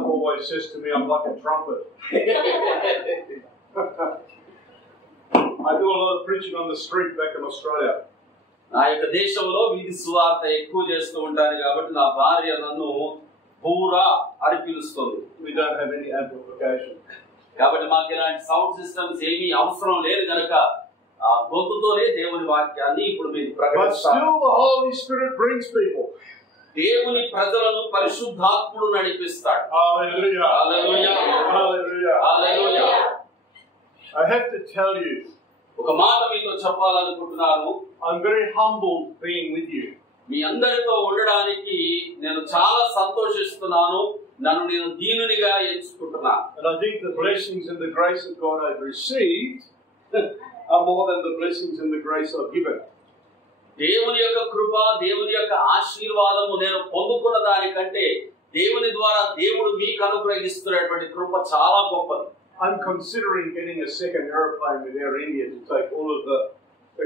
wife always says to me, I'm like a trumpet. I do a lot of preaching on the street back in Australia. నా యొక్క దేశంలో వీధి సువార్త ఎక్కువ చేస్తూ ఉంటాను కాబట్టి నా భార్య నన్ను పూరా అని పిలుస్తుంది. We don't have any amplification. కాబట్టి మాకు ఇలాంటి సౌండ్ సిస్టమ్స్ ఏమీ అవసరం లేదు కనుక గొంతుతోనే దేవుని వాక్యాన్ని ఇప్పుడు మీరు ప్రకటిస్తారు. But still the Holy Spirit brings people. దేవుని ప్రజలను పరిశుద్ధాత్ముడు నడిపిస్తాడు. Hallelujah. Hallelujah. Hallelujah. Hallelujah. I have to tell you, ఒక మాట మీతో చెప్పాలనుకుంటున్నాను. I'm very humbled being with you. మీ అందరితో ఉండడానికి నేను చాలా సంతోషిస్తున్నాను. నన్ను నేను దీనునిగా ఎంచుకుంటున్నాను. And I think the blessings and the grace of God I've received are more than the blessings and the grace I've given. దేవుని యొక్క కృప, దేవుని యొక్క ఆశీర్వాదము నేను పొందుకున్న దానికంటే దేవుని ద్వారా దేవుడు మీకు అనుగ్రహిస్తున్నటువంటి కృప చాలా గొప్పది. I'm considering getting a second aeroplane with Air India to take all of the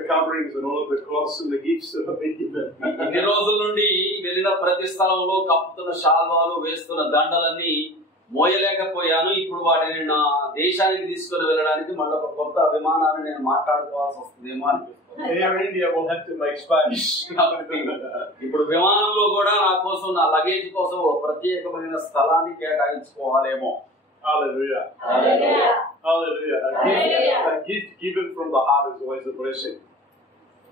coverings and all of the cloths and the gifts that have been given. ఇన్ని రోజుల నుండి వెళ్ళిన ప్రతి స్థలంలో కప్పుతున్న శాల్వాలు, వేస్తున్న దండలన్నీ మోయలేకపోయాను. ఇప్పుడు వాటిని నా దేశానికి తీసుకుని వెళ్ళడానికి మళ్ళీ ఒక కొత్త విమానాన్ని నేను మాట్లాడుకోవాల్సి వస్తుందేమో అనిపిస్తుంది. Air India will have to make space. ఇప్పుడు విమానంలో కూడా నా కోసం, నా లగేజ్ కోసం ఒక ప్రత్యేకమైన స్థలాన్ని కేటాయించుకోవాలేమో. Hallelujah. Hallelujah. Hallelujah. A gift given from the heart is always a blessing.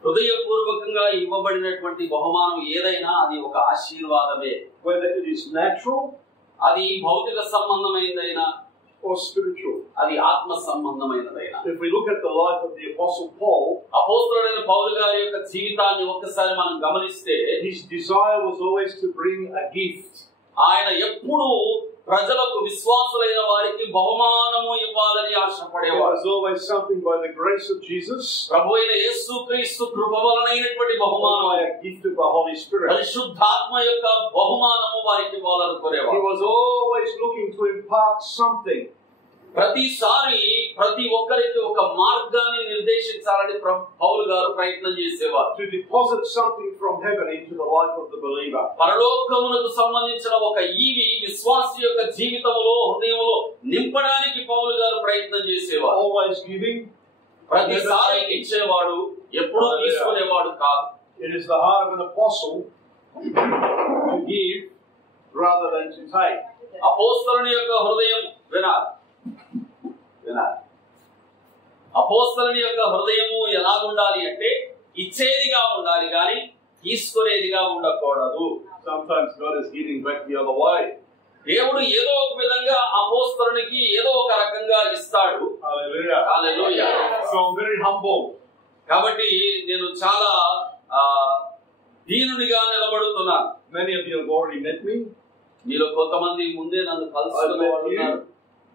హృదయపూర్వకంగా ఇవ్వబడినటువంటి బహుమానం ఏదైనా అది ఒక ఆశీర్వాదమే. Whether it is natural, అది భౌతిక సంబంధమైనదైనా or spiritual. అది ఆత్మ సంబంధమైనదైనా. If we look at the life of the Apostle Paul, అపోస్తలుడైన పౌలు గారి యొక్క జీవితాన్ని ఒక్కసారి మనం గమనిస్తే, his desire was always to bring a gift. ఆయన ఎప్పుడూ ప్రజలకు, విశ్వాసులైన వారికి బహుమానము ఇవ్వాలని It ఆశపడేవాడు. was always something by the grace of Jesus, ప్రభువైన యేసుక్రీస్తు కృప వలనైనటువంటి బహుమానం, by a gift of the Holy Spirit. పరిశుద్ధాత్మ యొక్క బహుమానము వారికి ఇవ్వాలని He కోరేవాడు. was always looking to impart something. ప్రతిసారి ప్రతి ఒక్కరికి ఒక మార్గాన్ని నిర్దేశించాలని పౌలు గారు ప్రయత్నం చేసేవారు. To deposit something from heaven into the life of the believer. పరలోకమునకు సంబంధించిన ఒక ఈవి విశ్వాసి యొక్క జీవితంలో, హృదయంలో నింపడానికి పౌలు గారు ప్రయత్నం చేసేవారు. Always giving. ప్రతిసారి ఇచ్చేవాడు, ఎప్పుడూ తీసుకునేవాడు కాదు. It is the heart of an apostle to give rather than to take. అపోస్తలుని యొక్క హృదయం వినాలి. అపోస్తలుని యొక్క హృదయము ఎలా ఉండాలి అంటే ఇచ్చేదిగా ఉండాలి కానీ తీసుకునేదిగా ఉండకూడదు. Sometimes God is giving back the other way. దేవుడు ఏదో ఒక విధంగా అపోస్తలునికి ఏదో ఒక రకంగా ఇస్తాడు. Hallelujah. Hallelujah. So I'm very humble. కాబట్టి నేను చాలా దీనునిగా నిలబడుతున్నాను. Many of you have already met me. మీలో కొంతమంది ముందే నన్ను కలుసుకున్నారు.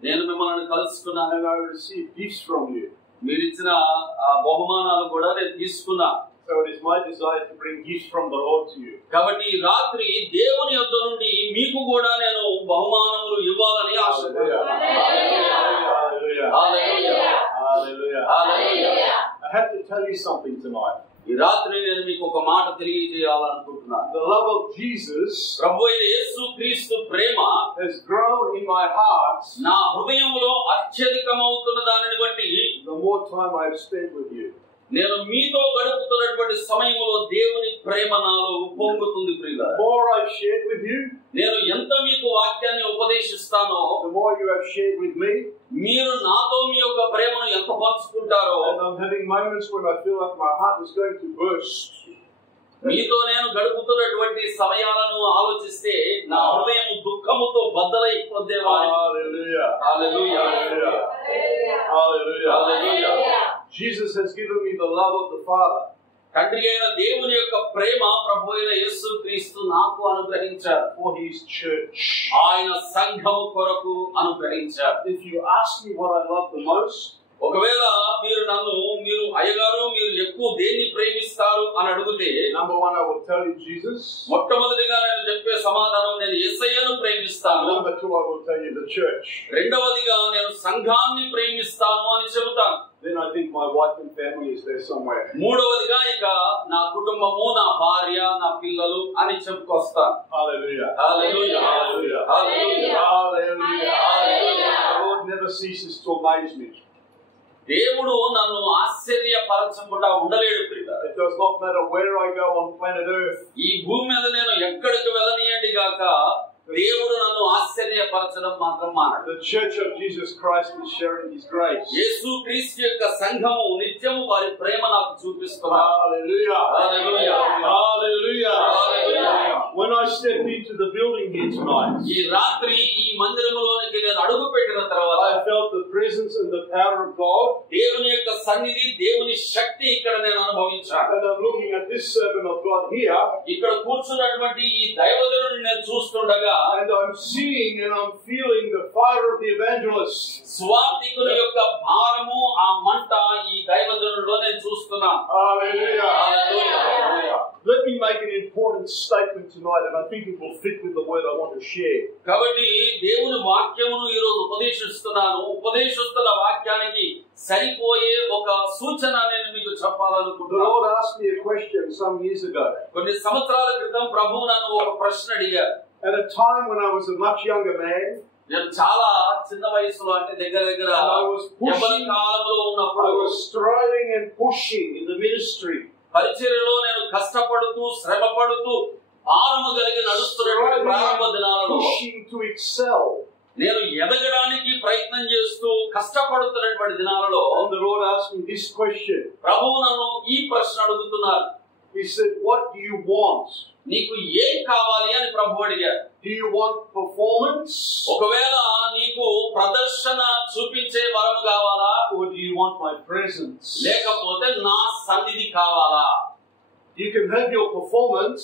నేను మిమ్మల్ని కలుసుకున్నాను. And I received gifts from you. మీరు ఇచ్చిన బహుమానాలు కూడా నేను తీసుకున్నా. So it is my desire to bring gifts from the Lord to you. కాబట్టి రాత్రి దేవుని యొద్ద నుండి మీకు కూడా నేను బహుమానములు ఇవ్వాలని ఆశపడుతున్నాను. Hallelujah. Hallelujah. Hallelujah. Hallelujah. I have to tell you something tonight. ఈ రాత్రి నేను మీకు ఒక మాట తెలియజేయాలనుకుంటున్నాను. The love of Jesus ప్రభువైన యేసుక్రీస్తు ప్రేమ has grown in my heart నా హృదయంలో అత్యధికమవుతున్న దానిని బట్టి the more time I have spent with you. నేను మీతో గడుపుతున్నటువంటి సమయంలో దేవుని ప్రేమ నాలో ఉప్పొంగుతుంది ప్రియులారా. The more I've shared with you, నేను ఎంత మీకు వాక్యాన్ని ఉపదేశిస్తానో, the more you have shared with me. మీరు నాతో మీ యొక్క ప్రేమను ఎంత పంచుకుంటారో, And I'm having moments when I feel like my heart is going to burst. మీతో నేను గడుపుతున్నటువంటి సమయాలను ఆలోచిస్తే నా హృదయం దుఃఖముతో బద్దలైపోద్దేవాడు. Hallelujah. Hallelujah. Hallelujah. Hallelujah. Jesus has given me the love of the Father. తండ్రి అయిన దేవుని యొక్క ప్రేమ ప్రభువైన యేసుక్రీస్తు నాకు అనుగ్రహించారు. For His church. ఆయన సంఘము కొరకు అనుగ్రహించారు. If you ask me what I love the most, ఒకవేళ మీరు అయ్యగారు మీరు ఎక్కువ దేన్ని ప్రేమిస్తారు అని అడిగితే, number one, I will tell you Jesus. మొట్టమొదటిగా నేను చెప్పే సమాధానం నేను యేసయ్యను ప్రేమిస్తాను. Number two, I will tell you the church. రెండవదిగా నేను సంఘాన్ని ప్రేమిస్తాను అని చెబుతాను. Then I think my wife and family is there somewhere. మూడవదిగా ఇక నా నా కుటుంబము, నా భార్య, నా పిల్లలు అని చెప్పుకొస్తాను. Hallelujah. Hallelujah, Hallelujah. Hallelujah, Hallelujah. Hallelujah. The Lord never ceases to amaze me. దేవుడు నన్ను ఆశ్చర్యపరచకుండా ఉండలేడు ప్రియుడా. It does not matter where I go on planet Earth. ఈ భూమి మీద నేను ఎక్కడికి వెళ్ళనీయండి గాక దేవుడు నన్ను ఆశ్చర్యపరచడం మాత్రం మానడు. The Church of Jesus Christ is sharing His grace. యేసు క్రీస్తు యొక్క సంఘము నిత్యము వారి ప్రేమ నాకు చూపిస్తున్నారు. Hallelujah. Hallelujah. Hallelujah. Hallelujah. When I stepped into the building here tonight, ఈ రాత్రి ఈ మందిరములోనికి నేను అడుగు పెట్టిన తర్వాత I felt the presence and the power of God. దేవుని యొక్క సన్నిధి, దేవుని శక్తి ఇక్కడ నేను అనుభవించాను. And I'm looking at this servant of God here, ఇక్కడ కూర్చున్నటువంటి ఈ దైవజనుడిని నేను చూస్తుండగా and I'm seeing and I'm feeling the fire of the evangelist. స్వార్థికుల యొక్క భారము, ఆ మంట ఈ దైవజనుడిలో నేను చూస్తున్నాను. Hallelujah. Hallelujah. Let me make an important statement tonight, and I think it will fit with the word I want to share. కాబట్టి దేవుని వాక్యమును ఈ రోజు ఉపదేశిస్తున్నాను. ఉపదేశిస్తున్న వాక్యానికి సరిపోయే ఒక సూచన నేను మీకు The చెప్పాలనుకుంటున్నాను. Lord asked me a question some years ago, కొన్ని సంవత్సరాల క్రితం ప్రభువు నన్ను ఒక ప్రశ్న అడిగారు. at a time when I was a much younger man. నేను చాలా చిన్న వయసులో, అంటే దగ్గర దగ్గర I was pushing, కాలంలో ఉన్నప్పుడు I was striving and pushing in the ministry. పరిచర్యలో నేను కష్టపడుతూ, శ్రమ పడుతూ, భారము కలిగి నడుస్తున్నటువంటి ప్రారంభ దినాలలో Pushing to excel. నేను ఎదగడానికి ప్రయత్నం చేస్తూ కష్టపడుతున్నటువంటి దినాలలో And the Lord asked me this question. ప్రభువు నన్ను ఈ ప్రశ్న అడుగుతున్నారు. He said, what do you want? నీకు ఏం కావాలి అని ప్రభువు అడిగారు. Do you want performance? ఒకవేళ నీకు ప్రదర్శన చూపించే వరం కావాలా, Or do you want my presence? లేకపోతే నా సన్నిధి కావాలా? You can have your performance,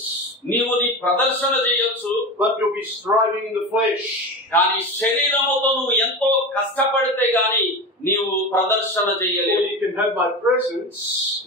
నీవు నీ ప్రదర్శన చేయొచ్చు, but you'll be striving in the flesh. కానీ శరీరముతో నువ్వు ఎంతో కష్టపడితే గాని నీవు ప్రదర్శన Or చేయలేవు. you can have my presence,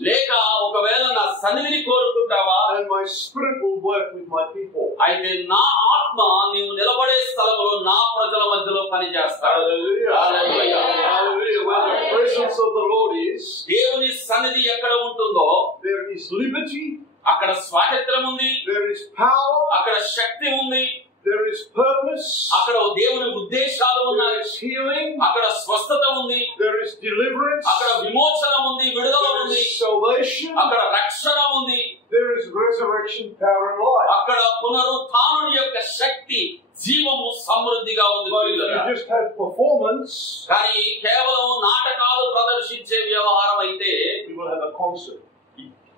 లేక ఒకవేళ నా సన్నిధిని కోరుకుంటావా, and my spirit will work with my people. అయితే నా ఆత్మ నీవు నిలబడే స్థలంలో నా ప్రజల మధ్యలో పనిచేస్తాడు. Hallelujah. Hallelujah. Hallelujah. Where the presence of the Lord is, దేవుని సన్నిధి ఎక్కడ ఉంటుందో there is liberty, అక్కడ స్వాతంత్రం ఉంది, there is power, అక్కడ శక్తి ఉంది, there is purpose, అక్కడ దేవుని ఉద్దేశాలు there ఉన్నాయి, is healing, అక్కడ స్వస్థత ఉంది, there is deliverance, అక్కడ విమోచన ఉంది, విడుదల there ఉంది, is salvation, అక్కడ రక్షణ ఉంది, there is resurrection power and life. అక్కడ పునరుత్థానం యొక్క శక్తి, జీవము సమృద్ధిగా ఉంది. But if you just have performance, కానీ కేవలం నాటకాలు ప్రదర్శించే వ్యవహారం అయితే we will have a concert.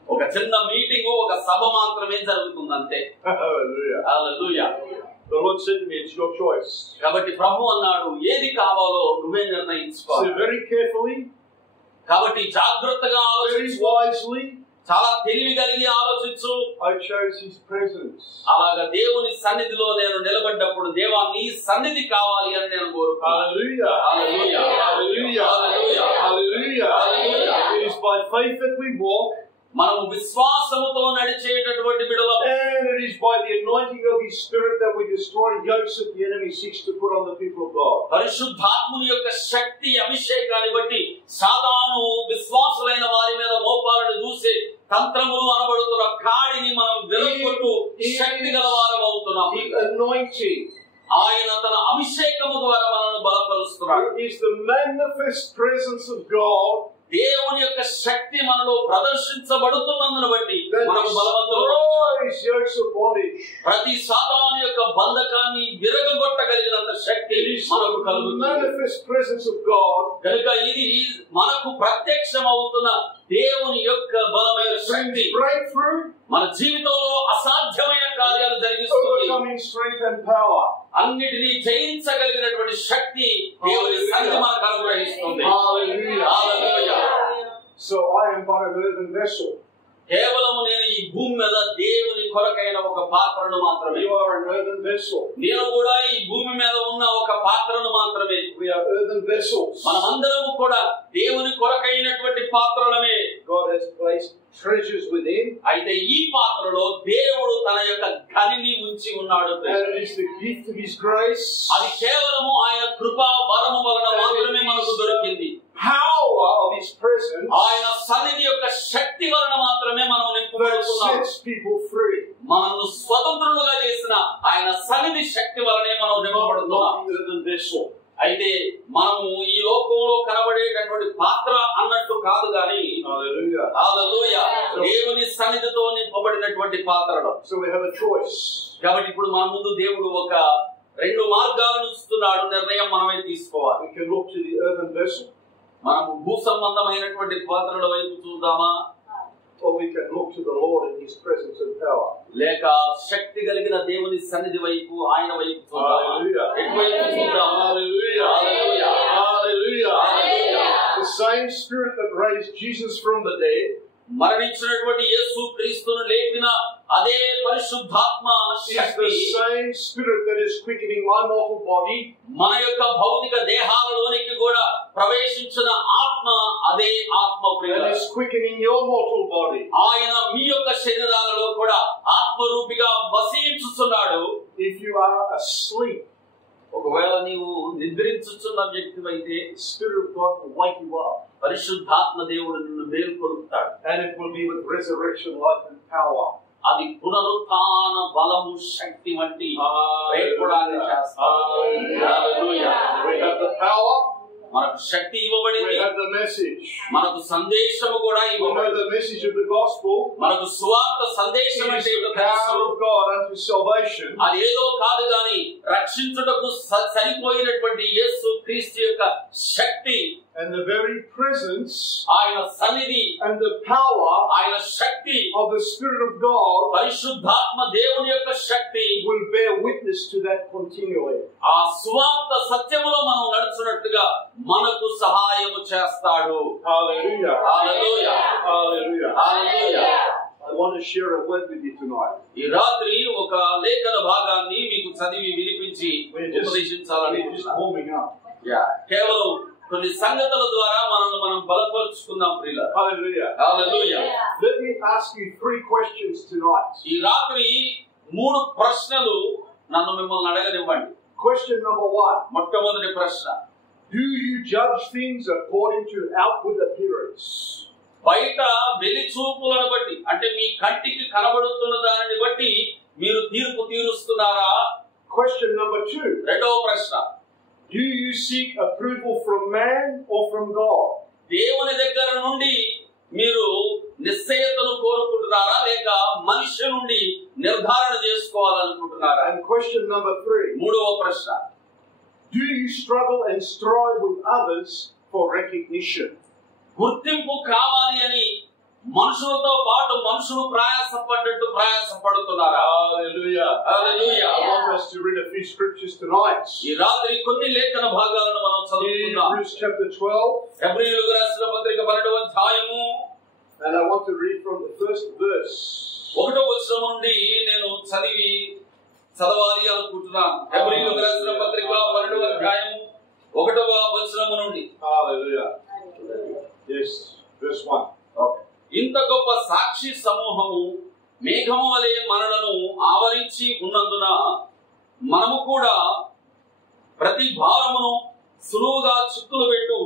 ఒక చిన్న మీటింగ్, ఒక సభ మాత్రమే జరుగుతుంది అంతే. Hallelujah. Hallelujah. The Lord said to me, it's your choice. కాబట్టి ప్రభు అన్నాడు, ఏది కావాలో నువ్వే నిర్ణయించుకోవాలి. So very carefully, కాబట్టి జాగ్రత్తగా very ఆలోచించు, wisely, చాలా తెలివి కలిగి ఆలోచించు. I chose His presence. అలాగా దేవుని సన్నిధిలో నేను నిలబడ్డప్పుడు, దేవా నీ సన్నిధి కావాలి అని నేను కోరుకున్నాను. Hallelujah. Hallelujah. Hallelujah. Hallelujah. Hallelujah. Hallelujah. It is by faith that we walk, మనము విశ్వాసముతో నడిచేటటువంటి బిడలం. and it is by the anointing of His Spirit that we destroy yokes that the enemy seeks to put on the people of God. పరిశుద్ధాత్ముని యొక్క శక్తి, అభిషేకాన్ని బట్టి సాతాను విశ్వాసులైన వారి మీద మోపాలను చూసే తంత్రములు అనబడుతున్న కాడిని మనం వెలుగొట్టు శక్తి గల వారం అవుతున్నాం. The anointing ఆయన తన అభిషేకము ద్వారా మనల్ని బలపరుస్తున్నాడు. is the manifest presence of God దేవుని యొక్క శక్తి మనలో ప్రదర్శించబడుతున్నందును బట్టి that మనకు బలవంతులు. destroys yokes of bondage. ప్రతి సాతాను యొక్క బంధకాన్ని విరగొట్టగలిగినంత శక్తి It is మనకు the కలుగుతుంది. manifest presence of God కనుక ఇది మనకు ప్రత్యక్షమవుతున్న దేవుని యొక్క బలమైన శక్తి brings breakthrough, మన జీవితంలో అసాధ్యమైన కార్యాలు జరిగిస్తుంది. overcoming strength and power. అన్నిటినీ జయించగలిగినటువంటి శక్తి దేవుని సన్నిధి మనకు అనుగ్రహిస్తుంది. Hallelujah. Hallelujah. So I am but an earthen vessel. కేవలము నేను ఈ భూమి మీద దేవుని కొరకైన ఒక పాత్రను మాత్రమే. You are an earthen vessel. నేను కూడా ఈ భూమి మీద ఉన్న ఒక పాత్రను మాత్రమే. We are earthen vessels. మనమందరము కూడా దేవుని కొరకైనటువంటి పాత్రలమే. God has placed treasures within, అయితే ఈ పాత్రలో దేవుడు తన యొక్క ఘనిని ఉంచి ఉన్నాడు. and it is the gift of His grace. అది కేవలము ఆయన కృపా వరము వలన మాత్రమే మనకు దొరికింది. Power of His presence presence ఆయన సన్నిధి యొక్క శక్తి వలన మాత్రమే మనం that నింపబడుతున్నాం. sets people free. మనల్ని స్వతంత్రులుగా చేసిన ఆయన సన్నిధి శక్తి వలనే మనం నింపబడుతున్నాం. Not the earthen vessel. అయితే మనము ఈ లోకంలో కనబడేటటువంటి పాత్ర అన్నట్టు కాదు గాని Hallelujah. హల్లెలూయా దేవుని సన్నిధితో నింపబడినటువంటి పాత్రలు. So we have a choice. కాబట్టి ఇప్పుడు మన ముందు దేవుడు ఒక రెండు మార్గాలను ఇస్తున్నాడు. నిర్ణయం మనమే తీసుకోవాలి. We can look to the earthen vessel, మనము భూ సంబంధమైనటువంటి పాత్రల వైపు చూద్దామా, or we can look to the Lord in His presence and power. లేక శక్తి కలిగిన దేవుని సన్నిధి వైపు ఆయన వైపు చూద్దామా? Hallelujah. ఎటువైపు చూద్దాం? Hallelujah. Hallelujah. Hallelujah. Hallelujah. The same Spirit that raised Jesus from the dead మరణించినటువంటి యేసు క్రీస్తును లేపిన అదే పరిశుద్ధాత్మ is Shakti the same Spirit that is quickening my mortal body, మన యొక్క భౌతిక దేహాలలోనికి కూడా ప్రవేశించిన ఆత్మ అదే ఆత్మ and ప్రియులారా. is quickening your mortal body. ఆయన మీ యొక్క శరీరాలలో కూడా ఆత్మరూపిగా వసించుచున్నాడు. If you are asleep, ఒకవేళ నీవు నిద్రించుచున్న వ్యక్తివైతే the Spirit of God will wake you up, పరిశుద్ధాత్మ దేవుడు నిన్ను మేల్కొల్పుతాడు. and it will be with resurrection life and power. అది పునరుత్థాన బలము శక్తి వంటి రేపడాన్ని చేస్తాడు. హల్లెలూయా. We have the power, మనకు శక్తి we ఇవ్వబడింది, have the message. మనకు సందేశము కూడా We know ఇవ్వబడింది. the message of the gospel. మనకు సువార్త సందేశం It is అంటే the ఏంటో power తెలుసు. of God unto salvation. అది ఏదో కాదు గాని రక్షించుటకు సరిపోయినటువంటి యేసు క్రీస్తు యొక్క శక్తి, And the very presence ఆయన సన్నిధి, and the power ఆయన శక్తి, of the Spirit of God పరిశుద్ధాత్మ దేవుని యొక్క శక్తి will bear witness to that continually. ఆ సువార్త సత్యములో మనం నడుచున్నట్టుగా మనకు సహాయము చేస్తాడు. Hallelujah. Hallelujah. Hallelujah. Hallelujah. I want to share a word with you tonight. ఈ రాత్రి ఒక లేఖన భాగాన్ని మీకు చదివి వినిపించి We're just ఉపదేశించాలనుకుంటున్నాను. warming up. కేవలం కొన్ని సంగతుల ద్వారా మనం బలపరుచుకుందాం ప్రియులారా. Hallelujah. Hallelujah. Let me ask you 3 questions tonight. ఈ రాత్రి 3 ప్రశ్నలు నన్ను మిమ్మల్ని అడగనివ్వండి. Question number 1. మొట్టమొదటి ప్రశ్న, Do you judge things according to outward appearance? బయట వెలిచూపులను బట్టి అంటే మీ కంటికి కనబడుతున్న దానిని బట్టి మీరు తీర్పు తీరుస్తున్నారా? Question number 2. రెండవ ప్రశ్న, Do you seek approval from man or from God? దేవుని దగ్గర నుండి మీరు నిశ్చయతను కోరుకుంటున్నారా లేక మనిషి నుండి నిర్ధారణ చేసుకోవాలనుకుంటున్నారా? And question number 3. మూడవ ప్రశ్న, Do you struggle and strive with others for recognition? గుర్తింపు కావాలి అని మనుషులతో పాటు మనుషులు ప్రయాసపడుతున్నారా? Hallelujah. Hallelujah. I want us to read a few scriptures tonight. ఈ రాత్రి కొన్ని లేఖన భాగాలను మనం చదువుకుందాం. Hebrews chapter 12, హెబ్రీయులకు రాసిన పత్రిక 12వ అధ్యాయము and I want to read from the first verse. 1వ వచనం నుండి నేను చదవాలి అనుకుంటున్నాను. హెబ్రీయులకు రాసిన పత్రిక 12వ అధ్యాయము 1వ వచనం నుండి. Hallelujah. Yes, verse 1. Okay. ఇంత గొప్ప సాక్షి సమూహము మేఘము వలె మనలను ఆవరించి ఉన్నందున మనము కూడా ప్రతి భారమును సులువుగా చిక్కులు పెట్టు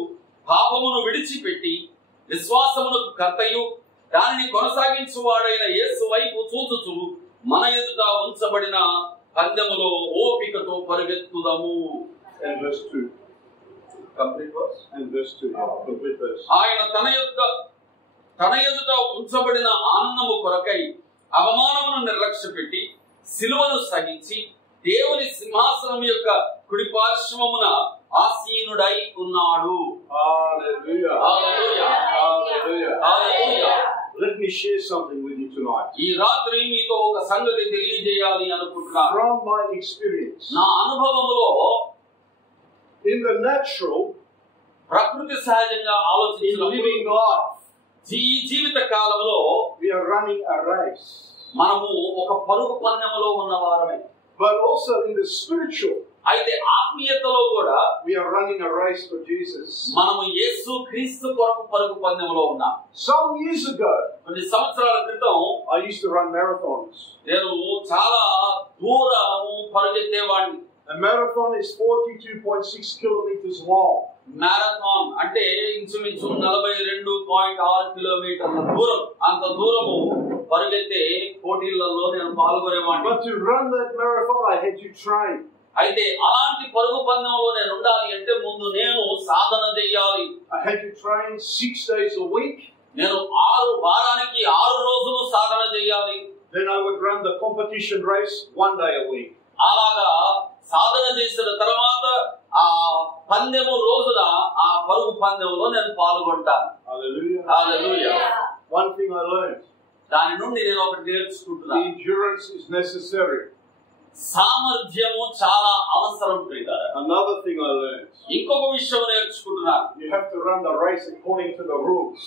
పాపమును విడిచిపెట్టి విశ్వాసమునకు కర్తయు దానిని కొనసాగించువాడైన యేసు వైపు చూచుచు మన ఎదుట ఉంచబడిన పందెములో ఓపికతో పరిగెత్తుదము. And verse 2. Complete verse. And verse 2. Complete verse. ఆయన తన ఎదుట ఉంచబడిన ఆనందము కొరకై అవమానమును నిర్లక్ష్యపెట్టి సిలువను సహించి దేవుని సింహాసనం యొక్క కుడి పార్శ్వమున ఆసీనుడై ఉన్నాడు. Hallelujah. Hallelujah. Hallelujah. Hallelujah. Let me share something with you tonight. ఈ రాత్రి మీతో ఒక సంగతి తెలియజేయాలి అనుకుంటున్నాను. From my experience, నా అనుభవములో in the natural, ప్రకృతి సహజంగా in ఆలోచించిన living life, ఈ జీవిత కాలంలో we are running a race. మనము ఒక పరుగు పందెములో ఉన్న వారమే. But also in the spiritual, అయితే ఆత్మీయతలో కూడా we are running a race for Jesus. మనము యేసు క్రీస్తు కొరకు పరుగు పందెములో ఉన్నాం. Some years ago, కొన్ని సంవత్సరాల క్రితం I used to run marathons. నేను చాలా దూరము పరిగెత్తేవాడిని. A marathon is 42.6 kilometers long. Marathon అంటే ఇంచుమించు 42.6 కిలోమీటర్ల దూరం. అంత దూరము పరిగెత్తే పోటీలలో నేను పాల్గొనేవాడిని. But to run that marathon, I had to train. అయితే అలాంటి పరుగు పందెంలో నేను ఉండాలి అంటే ముందు నేను సాధన చేయాలి. I had to train 6 days a week. నేను వారానికి 6 రోజులు సాధన చేయాలి. Then I would run the competition race 1 day a week. అలాగా సాధన చేసిన తర్వాత ఆ పందెము రోజున ఆ పరుగు పందెంలో నేను పాల్గొంటాను. Hallelujah. Hallelujah. One thing I learned. దాని నుండి నేను ఒకటి నేర్చుకుంటున్నాను. Endurance is necessary. సామర్థ్యము చాలా అవసరం ప్రియులారా. Another thing I learned. ఇంకొక విషయం నేర్చుకుంటున్నాను. You have to run the race according to the rules.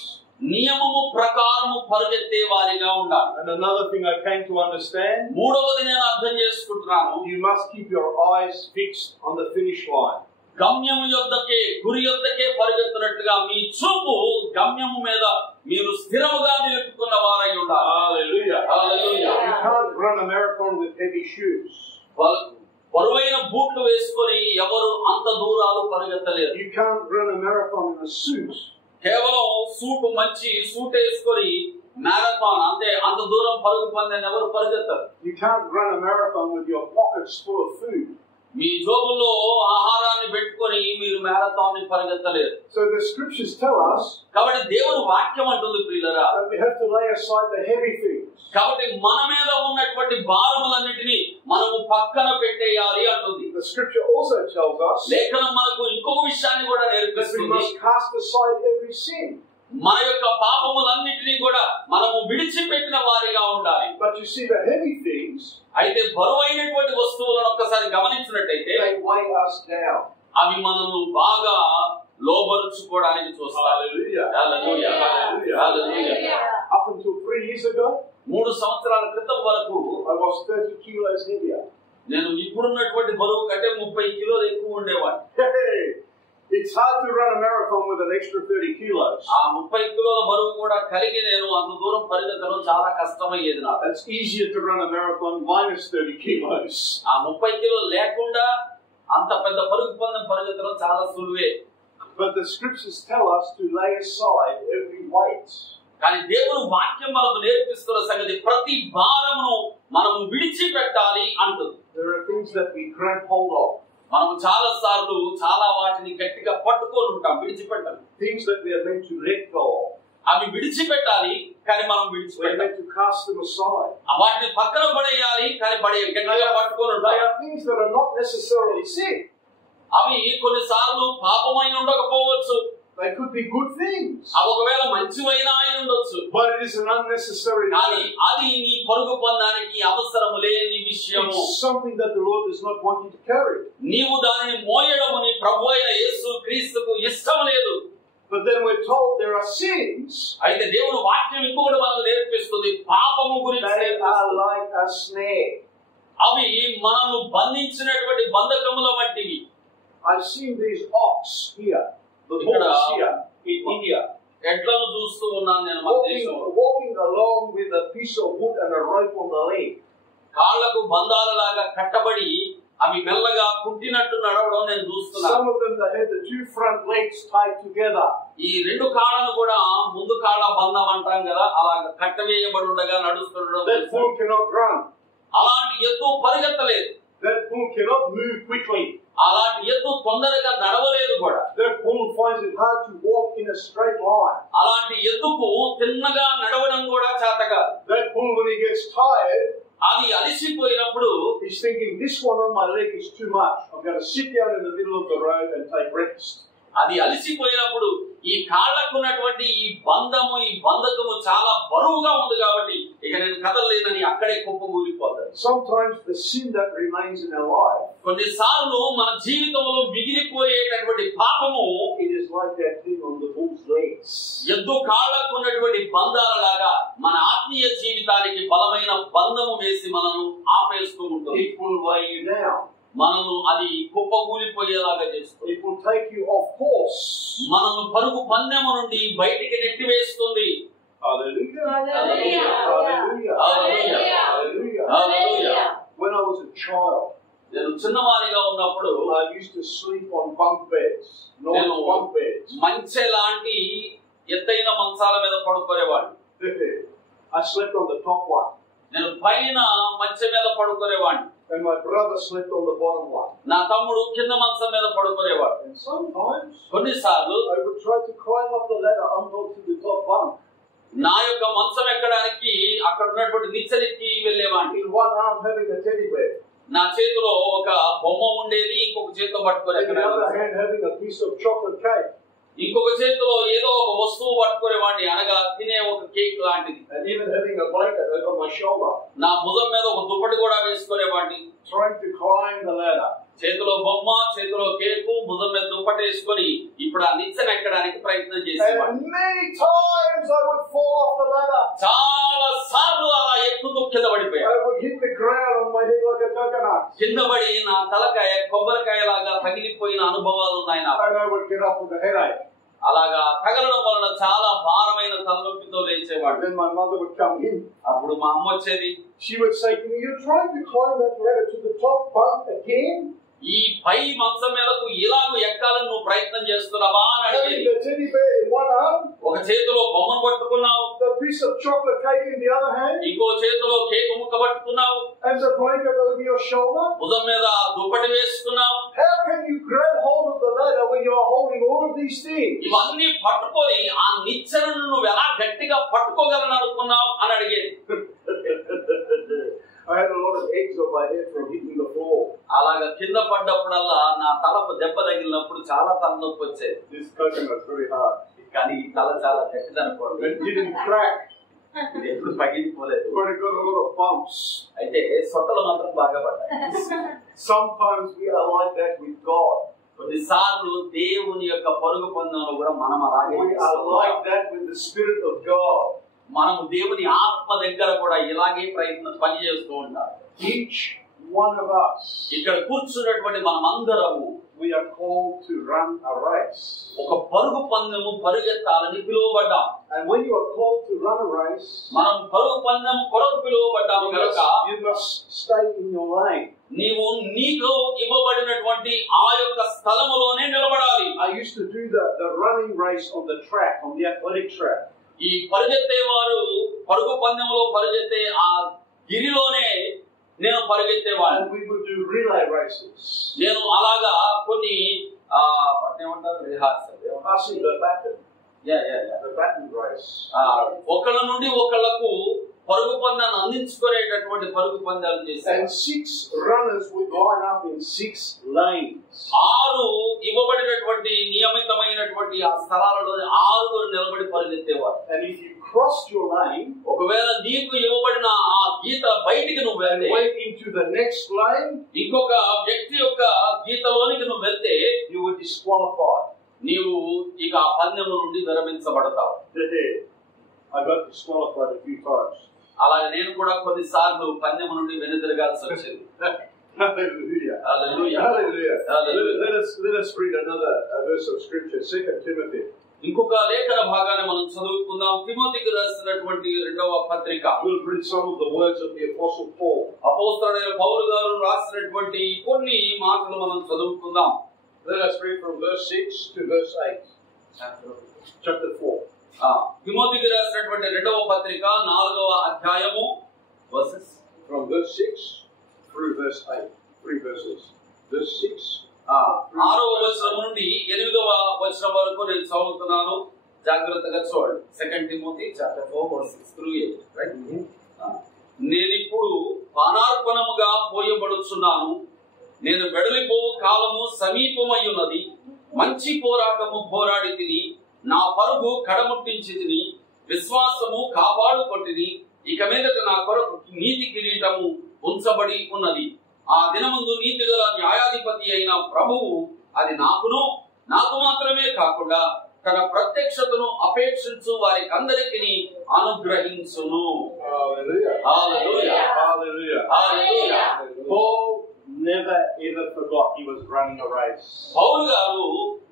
నియమము ప్రకారము పరిగెత్తే వారిగా ఉండాలి. And another thing I came to understand. మూడవది నేను అర్థం చేసుకుంటున్నాను. You must keep your eyes fixed on the finish line. గమ్యము యొద్దకే గురి యొద్దకే పరిగెత్తునట్లుగా మీ చూపు గమ్యము మీద మీరు స్థిరముగా నిలుపుకున్న వారై ఉండాలి. Hallelujah. Hallelujah. You can't run a marathon with heavy shoes. బరువైన బూట్లు వేసుకొని ఎవరు అంత దూరాలు పరిగెత్తలేరు. You can't run a marathon in a suit. కేవలం మంచి సూట్ వేసుకొని మ్యారథాన్ అంటే అంత దూరం పరుగు పందెం ఎవరు పరిగెత్తరు. You can't run a marathon with your pockets full of food. మీ జోబుల్లో ఆహారాన్ని పెట్టుకొని మీరు marathon పరిగెత్తలేరు. So the scriptures tell us కాబట్టి దేవుని వాక్యం అంటుంది ప్రియులారా, that we have to lay aside the heavy things. కాబట్టి మన మీద ఉన్నటువంటి భారములన్నిటిని మనము పక్కన పెట్టేయాలి అంటుంది. The scripture also tells us లేఖనం మనకు ఇంకొక విషయాన్ని కూడా that we నేర్పిస్తుంది. must cast aside every sin. మన యొక్క పాపములన్నిటినీ కూడా మనము విడిచిపెట్టిన వారిగా ఉండాలి. But you see, the heavy things, అయితే బరువైనటువంటి వస్తువులను ఒక్కసారి గమనించినట్టయితే they weigh us down. అవి మనము బాగా లోబరుచుకోవడానికి చూస్తాయి. Hallelujah. హల్లెలూయా. Hallelujah. హల్లెలూయా. Up until 3 years ago, 3 సంవత్సరాల క్రితం వరకు I was 30 kilos heavier. నేను ఇప్పుడున్నటువంటి బరువు కంటే 30 కిలోలు ఎక్కువ ఉండేవాడిని. Hey, it's hard to run a marathon with an extra 30 kilos. ఆ 30 కిలోల బరువు కూడా కలిగి నేను అంత దూరం పరిగెత్తడం చాలా కష్టమయ్యేది నాకు. It's easier to run a marathon minus 30 kilos. ఆ 30 కిలోలు లేకుండా అంత పెద్ద పరుగు పందెం పరిగెత్తడం చాలా సులువే. But the scriptures tell us to lay aside every weight. కానీ దేవుని వాక్యం మనకు నేర్పిస్తున్న సంగతి ప్రతి భారమును మనము విడిచిపెట్టాలి అంటుంది. There are things that we grab hold of. మనం చాలా సార్లు చాలా వాటిని గట్టిగా పట్టుకొని ఉంటాం, విడిచిపెట్టాలి. Things that we are meant to let go of. అవి విడిచిపెట్టాలి కానీ మనం We are విడిచిపెట్టాలి. meant to cast them aside. వాటిని పక్కన పడేయాలి కానీ గట్టిగా పట్టుకొని They ఉంటాయి. are things that are not necessarily sin. అవి కొన్నిసార్లు పాపమై ఉండకపోవచ్చు. They could be good things. అవి ఒకవేళ మంచివైనా అయి ఉండొచ్చు. But it is an unnecessary కానీ thing. అది నీ పరుగు పందానికి అవసరము లేని విషయము. It's something that the Lord does not want you to carry. నీవు దానిని మోయడము నీ ప్రభువైన యేసు క్రీస్తుకు ఇష్టం లేదు. But then we're told there are sins అయితే దేవుని వాక్యం ఇంకొకటి మనకు నేర్పిస్తుంది, పాపము గురించి that are నేర్పిస్తుంది. like a snare. అవి మనల్ని బంధించినటువంటి బంధకముల వంటివి. I've seen these ox here, the ఇక్కడ bulls here, in India, ఎడ్లను చూస్తూ ఉన్నాను నేను మన దేశంలో. walking along with a piece of wood and a rope on the leg. కాళ్లకు బంధాలలాగా కట్టబడి అవి మెల్లగా కుట్టినట్టు నడవడం నేను చూస్తున్నాను. Some of them, they had the 2 front legs tied together. ఈ 2 కాళ్ళను కూడా ముందు కాళ్ళ బంధం అంటాం కదా, అలా కట్టవేయబడి ఉండగా నడుస్తుండడం. That bull cannot run. అలాంటి ఎద్దు పరిగెత్తలేదు. That bull cannot move quickly. అలాంటి ఎద్దు తొందరగా నడవలేదు కూడా. That bull finds it hard to walk in a straight line. అలాంటి ఎద్దుకు తిన్నగా నడవడం కూడా చేతగా. That bull, when he gets tired, అది అలసిపోయినప్పుడు he's thinking, this one on my leg is too much. I'm going to sit down in the middle of the road and take rest. అది అలసిపోయినప్పుడు ఈ కాళ్ళకున్నటువంటి ఈ బంధము ఈ బంధకము చాలా బరువుగా ఉంది కాబట్టి ఇక నేను కదలలేనని అక్కడే కుప్పకూలిపోతాను. Sometimes the sin that remains in our life, కొన్నిసార్లు మన జీవితంలో మిగిలిపోయేటటువంటి పాపము, it is like that thing on the bull's legs. ఎద్దు కాళ్ళకున్నటువంటి బంధాలలాగా మన ఆత్మీయ జీవితానికి బలమైన బంధము వేసి మనను ఆపేస్తూ ఉంటుంది. It will weigh you down. మనను అది కుప్పకూలిపోయేలాగా చేస్తుంది. It will take you off course. మనను పరుగు పందెము నుండి బయటికి నెట్టివేస్తుంది. Hallelujah. Hallelujah. Hallelujah. Hallelujah. Hallelujah. Hallelujah. When I was a child, నేను చిన్నవాడిగా ఉన్నప్పుడు I used to sleep on bunk beds, normal bunk beds. మంచె లాంటి ఎత్తైన మంచాల మీద పడుకునేవాడిని. I slept on the top one. నేను పైన మంచె మీద పడుకునేవాడిని. And my brother slept on the bottom one. నా తమ్ముడు కింద మంచం మీద పడుకునేవాడు. And sometimes కొన్నిసార్లు I would try to climb up the ladder onto the top bunk. నా యొక్క మంచం ఎక్కడానికి అక్కడ ఉన్నటువంటి నిచ్చెనెక్కి వెళ్ళేవాడిని. In one arm having a teddy bear. నా చేతిలో ఒక బొమ్మ ఉండేది, ఇంకొక చేతిలో పట్టుకునే, In the other hand having a piece of chocolate cake. ఇంకొక చేతిలో ఏదో ఒక వస్తువు పట్టుకునేవాడిని, అనగా తినే ఒక కేక్ లాంటిది. And even having a blanket on my shoulder. నా భుజం మీద ఒక దుప్పటి కూడా వేసుకునేవాడిని. Trying to climb the ladder. చేతిలో బొమ్మ, చేతిలో కేకు, భుజం మీద దుప్పటి వేసుకొని ఇప్పుడు ఆ నిచ్చెన ఎక్కడానికి ప్రయత్నం చేసేవాడిని. And many times I would fall off the ladder. చాలా సార్లు అలా ఎక్కుతూ కింద పడిపోయాను. I would hit the ground on my head like a coconut. కింద పడి నా తలకాయ కొబ్బరికాయ లాగా తగిలిపోయిన అనుభవాలు ఉన్నాయి నాకు. And I would get up with a headache. అలాగా తగలడం వలన చాలా భారమైన తలనొప్పితో లేచేవాడు. Then my mother would come in. అప్పుడు మా అమ్మ వచ్చేది. She would say to me, "You're trying to climb that ladder to the top bunk again? ఈ పై మంచం మీదకు ఇలాగూ ఎక్కాలని నువ్వు ప్రయత్నం చేస్తున్నావా అని Having అడిగేది. the teddy bear in one arm, ఒక చేతిలో బొమ్మను పట్టుకున్నావు, the piece of chocolate cake in the other hand, ఇంకో చేతిలో కేకు ముక్క పట్టుకున్నావు, and the blanket over your shoulder. భుజం మీద దుప్పటి వేసుకున్నావు. How can you grab hold of the ladder when you are holding all of these things?" ఇవన్నీ పట్టుకొని ఆ నిచ్చెనను నువ్వు ఎలా గట్టిగా పట్టుకోగలను అనుకున్నావు అని అడిగేది. I had a lot of eggs on my head from hitting the floor. అలాగా కింద పడ్డప్పుడల్లా నా తలకు దెబ్బ తగిలినప్పుడు చాలా తలనొప్పి వచ్చేది. This coconut's very hard. కానీ ఈ తల చాలా గట్టిదనుకోండి, It didn't crack, ఇది ఎప్పుడు పగిలిపోలేదు. but it got a lot of bumps. అయితే సొట్టలు మాత్రం బాగా పడ్డాయి. Sometimes we are like that with God. కొన్నిసార్లు దేవుని యొక్క పరుగు పందెంలో కూడా మనం అలాగే We are like that with the Spirit of God. మనం దేవుని ఆత్మ దగ్గర కూడా ఇలాగే పని చేస్తూ ఉంటాం. Each one of us, ఇక్కడ కూర్చున్నటువంటి మనమందరము we are called to run a race. ఒక పరుగు పందెము పరిగెత్తాలని పిలువబడ్డాం. And when you are called to run a race, మనం పరుగు పందెము కొరకు పిలువబడ్డాము కనుక you must stay in your lane. నీవు నీకు ఇవ్వబడినటువంటి ఆ యొక్క స్థలములోనే నిలబడాలి. I used to do the running race on the track, on the athletic track. ఈ పరిగెత్తేవారు పరుగు పందెంలో పరిగెత్తే ఆ గిరిలోనే నేను పరిగెత్తేవాడిని. And we would do relay races. నేను అలాగా కొన్ని ఏమంటారు rehearsal, Passing the baton. The baton race. ఒకళ్ళ నుండి ఒకళ్ళకు పరుగు పందాన్ని అందించుకునేటటువంటి పరుగు పందాలు చేశారు. And 6 runners would line up in 6 lanes. 6 ఇవ్వబడినటువంటి నియమితమైనటువంటి ఆ స్థలాలలో 6 నిలబడి పరిగెత్తేవారు. And if you crossed your lane, ఒకవేళ నీకు ఇవ్వబడిన ఆ గీత బయటికి నువ్వు వెళ్తే, went into the next lane, ఇంకొక వ్యక్తి యొక్క గీతలోనికి నువ్వు వెళ్తే, you were disqualified. నీవు ఇక ఆ పందెం నుండి విరమించబడతావు. I got disqualified a few times. అలాగే నేను కూడా కొన్నిసార్లు పందెం నుండి వెనుదిరగాల్సి వచ్చింది. Hallelujah. Hallelujah. Hallelujah. Hallelujah. Let us read another verse of scripture, 2 Timothy. ఇంకొక లేఖన భాగాన్ని మనం చదువుకుందాం. తిమోతికి రాసినటువంటి 2వ పత్రిక. We'll read some of the words of the Apostle Paul. అపోస్తలుడైన పౌలు గారు రాసినటువంటి కొన్ని మాటలు మనం చదువుకుందాం. Let us read from verse 6 to verse 8. Chapter 4. తిమోతికి రాసినటువంటి 2వ పత్రిక 4వ అధ్యాయము verses from verse 6 through verse 8. 3 verses. Verse 6. 6వ వచనం నుండి 8వ వచనం వరకు నేను చదువుతున్నాను. జాగ్రత్తగా చూడండి. 2 Timothy chapter 4 verse 6 through 8. Right. నేనిప్పుడు పానార్పణముగా పోయబడుచున్నాను. నేను వెడలిపోవు కాలము సమీపమయ్యున్నది. మంచి పోరాటము పోరాడి తిని, నా పరుగు కడముట్టించి తిని, విశ్వాసము కాపాడుకొంటిని. ఇక మీదట నా కొరకు నీతి కిరీటము ఉంచబడి ఉన్నది. ఆ దినముందు నీతిగల న్యాయాధిపతి అయిన ప్రభువు అది నాకు మాత్రమే కాకుండా తన ప్రత్యక్షతను అపేక్షించు వారికి అందరికీ అనుగ్రహించును. Hallelujah. Hallelujah. Hallelujah. Hallelujah. Paul never ever forgot he was running a race. పౌలు గారు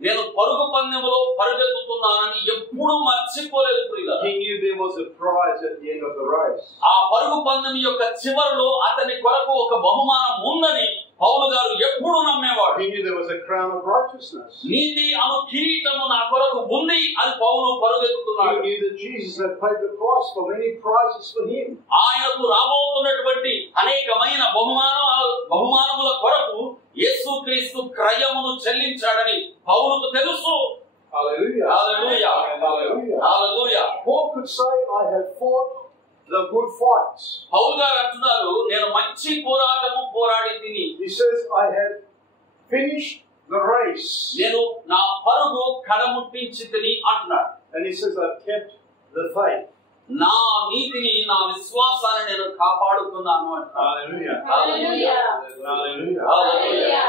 నేను పరుగు పందెములో పరిగెత్తుతున్నానని ఎప్పుడూ మర్చిపోలేదు ప్రియులారా. He knew there was a prize at the end of the race. ఆ పరుగు పందెం యొక్క చివరిలో అతని కొరకు ఒక బహుమానం ఉందని పౌలు గారు ఎప్పుడు నమ్మేవాడు. He knew there was a crown of righteousness. నీతి అను కిరీటము నా కొరకు ఉంది అని పౌలు పరుగెత్తుతున్నాడు. He knew that Jesus had paid the price for many prizes for him. ఆయనకు రాబోతున్నటువంటి అనేకమైన బహుమానముల కొరకు యేసుక్రీస్తు క్రయమును చెల్లించాడని పౌలుకు తెలుసు. Hallelujah. Hallelujah. Hallelujah. Hallelujah. Paul could say, I have fought the good fight. పౌలు గారు అంటున్నారు, నేను మంచి పోరాటము పోరాడి తిని. He says, I have finished the race. నేను నా పరుగు కడముట్టించి తిని అంటున్నాడు. And he says, I've kept the faith. నా నీతిని నా విశ్వాసాన్ని నేను కాపాడుకున్నాను అంటున్నాడు. Hallelujah. Hallelujah. Hallelujah. Hallelujah.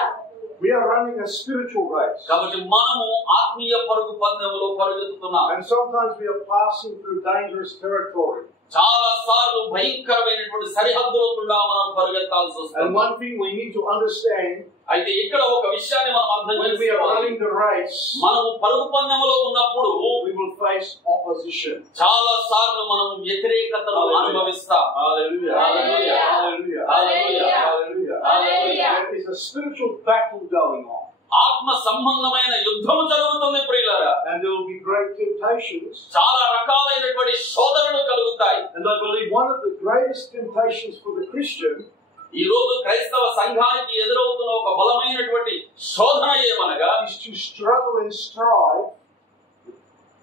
We are running a spiritual race. కాబట్టి మనము ఆత్మీయ పరుగు పందెములో పరుగెత్తుతున్నాం. And sometimes we are passing through dangerous territory. చాలా సార్లు భయంకరమైనటువంటి సరిహద్దుల గుండా మనం పరుగెత్తాల్సి వస్తుంది. And one thing we need to understand, అయితే ఇక్కడ ఒక విషయాన్ని మనం అర్థం when we are చేసుకోవాలి. running the race, మనము పరుగు పందెములో ఉన్నప్పుడు we will face opposition. చాలా సార్లు మనం వ్యతిరేకతను అనుభవిస్తాం. Hallelujah. Hallelujah. Hallelujah. Hallelujah. Hallelujah. Hallelujah. There is a spiritual battle going on. ఆత్మ సంబంధమైన యుద్ధం జరుగుతుంది ప్రియులారా. And there will be great temptations. చాలా రకాలైనటువంటి శోధనలు కలుగుతాయి. And I believe one of the greatest temptations for the Christian ఈ రోజు క్రైస్తవ సంఘానికి ఎదురవుతున్న ఒక బలమైనటువంటి శోధన ఏమనగా is to struggle and strive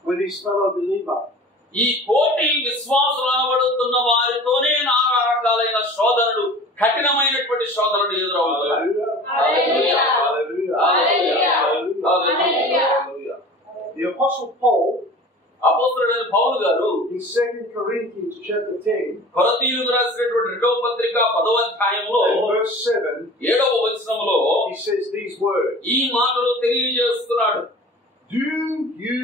with his fellow believer. ఈ పోటీ విశ్వాసులు అనబడుతున్న వారితోనే నానా రకాలైన శోధనలు, కఠినమైనటువంటి శోధనలు ఎదురవుతాయి. Hallelujah. Hallelujah. Hallelujah. The Apostle Paul, అపోస్తలుడైన పౌలు గారు in 2 Corinthians chapter 10, కొరింథీయులకు రాసినటువంటి 2వ పత్రిక 10వ అధ్యాయంలో and verse 7, 7వ వచనంలో he says these words, ఈ మాటలు తెలియజేస్తున్నాడు. Do you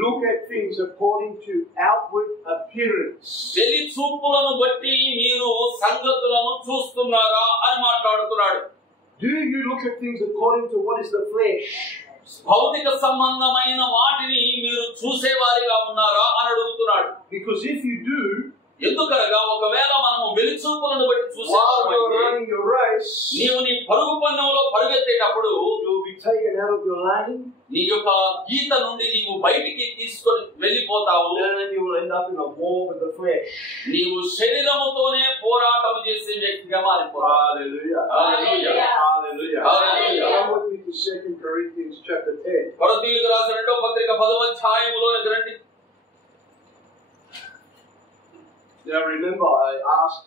look at things according to outward appearance? చెలి చూపులను బట్టి మీరు సంగతులను చూస్తున్నారా అని మాట్లాడుతున్నాడు. Do you look at things according to what is the flesh? భౌతిక సంబంధమైన వాటిని మీరు చూసేవారిగా ఉన్నారా అని అడుగుతున్నాడు. Because if you do, ఎందుకనగా ఒకవేళ మనము వెలిచూపులను బట్టి while you are చూసేవారైతే running your race, నీవు నీ పరుగు పందెంలో పరుగెత్తేటప్పుడు you will be taken out of your lane, నీ యొక్క గీత నుండి నీవు బయటికి తీసుకొని వెళ్ళిపోతావు. and you will end up in a war with the flesh. నీవు శరీరముతోనే పోరాటం చేసే వ్యక్తిగా మారిపోతావు. Hallelujah. Hallelujah. Hallelujah. Hallelujah. Come with me to 2 Corinthians chapter 10. కొరింథీయులకు రాసిన 2వ పత్రిక 10వ అధ్యాయములోకి రండి. Now remember, I asked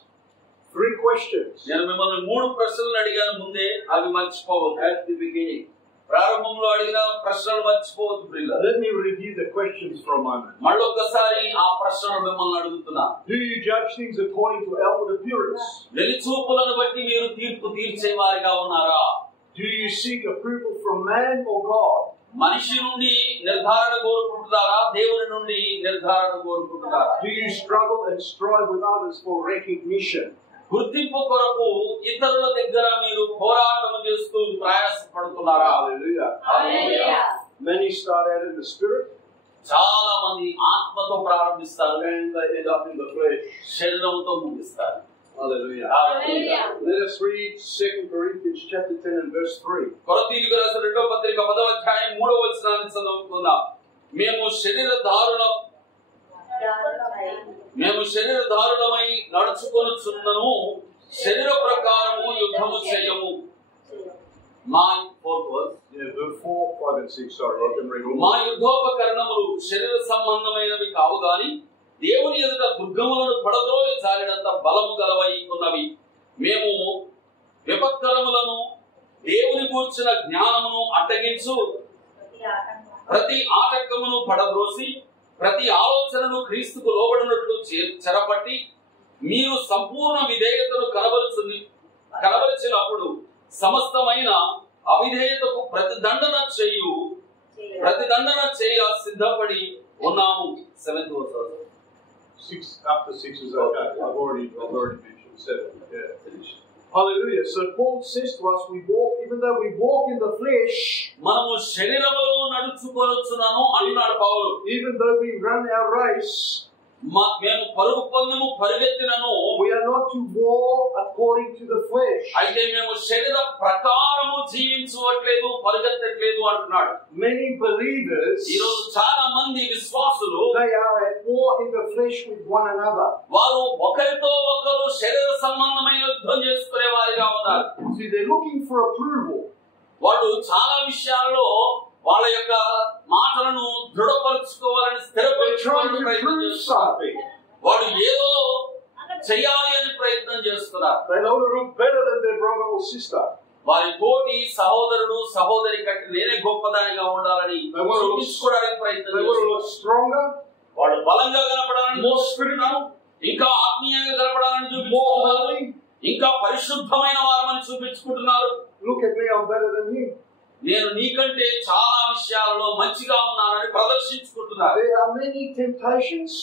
3 questions నేను మిమ్మల్ని 3 ప్రశ్నలు అడిగాను ముందే, అవి మర్చిపోవద్దు. at the beginning. ప్రారంభంలో అడిగిన ప్రశ్నలు మర్చిపోవద్దు ప్రియులారా. Let me review the questions for a moment. మళ్ళొక్కసారి ఆ ప్రశ్నలు మిమ్మల్ని అడుగుతున్నా. Do you judge things according to outward appearance? వెలిచూపులను బట్టి మీరు తీర్పు తీర్చేవారిగా ఉన్నారా? Do you seek approval from man or God? మనిషి నుండి నిర్ధారణ కోరుకుంటున్నారా? దేవుని నుండి నిర్ధారణ కోరుకుంటున్నారా? Do you struggle and strive with others for recognition? గుర్తింపు కొరకు ఇతరుల దగ్గర మీరు పోరాటం చేస్తూ ప్రయాసపడుతున్నారా? Hallelujah. Hallelujah. Many start out in the spirit చాలా మంది ఆత్మతో ప్రారంభిస్తారు, and they end up in the flesh. శరీరంతో ముగిస్తారు. Hallelujah. Hallelujah. Let us read 2 Corinthians chapter 10 and verse 3. కొరింథీయులకు రాసిన 2వ పత్రిక 10వ అధ్యాయం 3వ వచనాన్ని చదువుకుందాం. మేము శరీరధారులమై నడుచుకొనుచున్నను, శరీర ప్రకారము యుద్ధము చేయము. మా 4th verse. Yeah, verse 4, 5 and 6. Sorry, I can read all. మా యుద్ధోపకరణములు శరీర సంబంధమైనవి కావు గాని దేవుని ఎదుట దుర్గములను పడద్రోయి చాలినంత బలము గలవై ఉన్నవి. మేము విపత్కరములను, దేవుని గూర్చిన జ్ఞానమును అడ్డగించు ప్రతి ఆటంకమును పడద్రోసి ప్రతి ఆలోచనను క్రీస్తుకు లోబడినట్లు చెరపట్టి మీరు సంపూర్ణ విధేయతను కనబరిచినప్పుడు సమస్తమైన అవిధేయతకు ప్రతిదండన చేయ సిద్ధపడి ఉన్నాము. 7th verse. 6 after 6 is okay. I've already mentioned 7. Yeah. Hallelujah. So Paul says to us, even though we walk in the flesh, మనము శరీరములో నడుచుకొనుచున్నాము అంటున్నాడు పౌలు. even though we run our race, మేము పరుగు పొందము పరిగెత్తినను we are not to war according to the flesh. అయితే మేము శరీర ప్రకారము జీవించవట్లేదు పరిగెత్తట్లేదు అంటున్నాడు. Many believers, ఈ రోజు చాలా మంది విశ్వాసులు they are at war in the flesh with one another. వారు ఒకరితో ఒకరు శరీర సంబంధమైన యుద్ధం చేసుకునే వారిగా ఉన్నారు. See, they're looking for approval. వాళ్ళు చాలా విషయాల్లో వాళ్ళ యొక్క మాటలను దృఢపరచుకోవాలని స్థిరపరచుకోవాలని ప్రయత్నం చేస్తున్నారు. వాళ్ళు ఏదో చేయాలి అని ప్రయత్నం చేస్తున్నారు. They know to look better than their brother or sister. వారి తోటి సహోదరుడు సహోదరి కంటే నేనే గొప్పదానిగా ఉండాలని చూపించుకోవడానికి ప్రయత్నం చేస్తున్నారు. Stronger, వాళ్ళు బలంగా కనపడాలని చూస్తున్నారు, ఇంకా ఆత్మీయంగా కనపడాలని చూపించుకుంటున్నారు, ఇంకా పరిశుద్ధమైన వారమని చూపించుకుంటున్నారు. Look at me, I'm better than you. నేను నీకంటే చాలా విషయాలలో మంచిగా ఉన్నానని ప్రదర్శించుకుంటున్నారు. There are many temptations,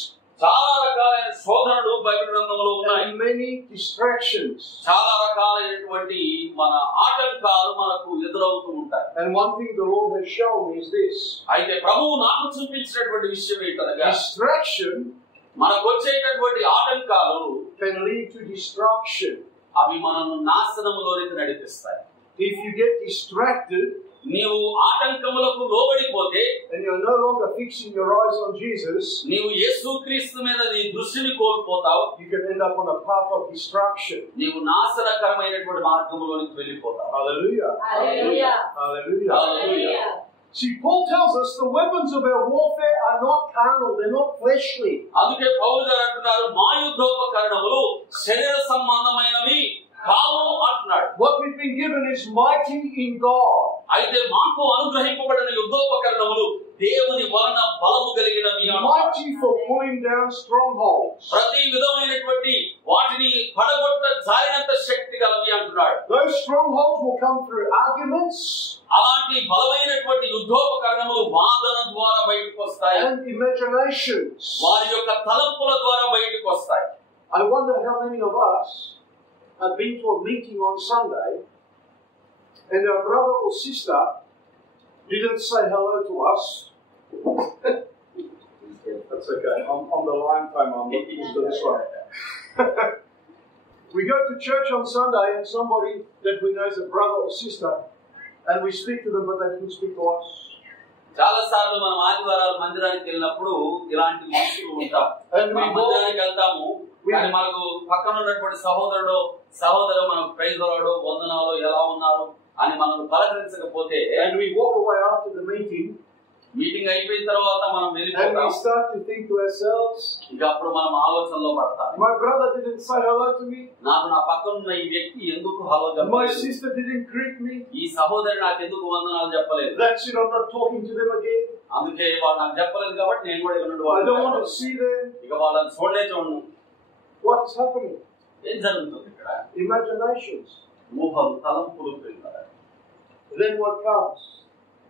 చాలా రకాలైన శోధనలు బైబిల్ గ్రంథంలో ఉన్నాయి. and many distractions. చాలా రకాలైనటువంటి మన ఆటంకాలు మనకు ఎదురవుతూ ఉంటాయి. And one thing the Lord has shown me is this. అయితే ప్రభువు నాకు చూపించినటువంటి విషయం ఏంటనగా Distraction మనకు వచ్చేటటువంటి ఆటంకాలు can lead to destruction. అవి మనను నాశనములోనికి నడిపిస్తాయి. If you get distracted, నీవు ఆటంకములకు లోబడిపోతే, and you're no longer fixing your eyes on Jesus, నీవు యేసుక్రీస్తు మీద నీ దృష్టిని కోల్పోతావు. you can end up on a path of destruction. నీవు నాశనకరమైనటువంటి మార్గంలోనికి వెళ్ళిపోతావు. Hallelujah. Hallelujah. Hallelujah. Hallelujah. See, Paul tells us the weapons of our warfare are not carnal, they're not fleshly. అందుకే పౌలు గారు అంటున్నారు, మా యుద్ధోపకరణములు శరీర సంబంధమైనవి కావు అంటున్నాడు. What we've been given is mighty in God. అయితే మాకు అనుగ్రహింపబడిన యుద్ధోపకరణములు దేవుని వలన బలము కలిగినవి అంటున్నాడు. Mighty for pulling down strongholds. ప్రతి విధమైనటువంటి వాటిని పడగొట్ట జారినంత శక్తి గలవి అంటున్నాడు. Those strongholds will come through arguments, అలాంటి బలమైనటువంటి యుద్ధోపకరణములు వాదన ద్వారా బయటకు వస్తాయి, and imaginations. వారి యొక్క తలంపుల ద్వారా బయటకు వస్తాయి. I wonder how many of us have been to a meeting on Sunday and our brother or sister didn't say hello to us. That's okay. On the line time, I'm not used to this one. We go to church on Sunday and somebody that we know is a brother or sister, and we speak to them, but they didn't speak to us. చాలా సార్లు మనం ఆదివారాలు మందిరానికి వెళ్ళినప్పుడు ఇలాంటి మనుషులు ఉంటాం. మందిరానికి వెళ్తాము, కానీ మనకు పక్కన ఉన్నటువంటి సహోదరుడు సహోదరు మనకు ప్రైజ్ వాడు వందనాలు ఎలా ఉన్నారు అని మనం పలకరించకపోతే, and we walk away after the meeting అయిపోయిన తర్వాత మనం and వెళ్ళిపోతాం. we start to think to ourselves, ఇక అప్పుడు మనం ఆలోచనలో పడతాం. my brother didn't say hello to me, నాకు నా పక్కన ఉన్న ఈ వ్యక్తి ఎందుకు హలో my చెప్పలేదు, sister didn't greet me, ఈ సహోదరి నాకు ఎందుకు వందనాలు చెప్పలేదు, that's it, I'm not talking to them again, అందుకే వాళ్ళు నాకు చెప్పలేదు కాబట్టి నేను కూడా I don't want to see them. ఇక వాళ్ళని చూడను. What is happening? ఏం జరుగుతుంది ఇక్కడ? Imaginations. ఊహలు తలంపులు పెరుగుతాయి. Then what comes?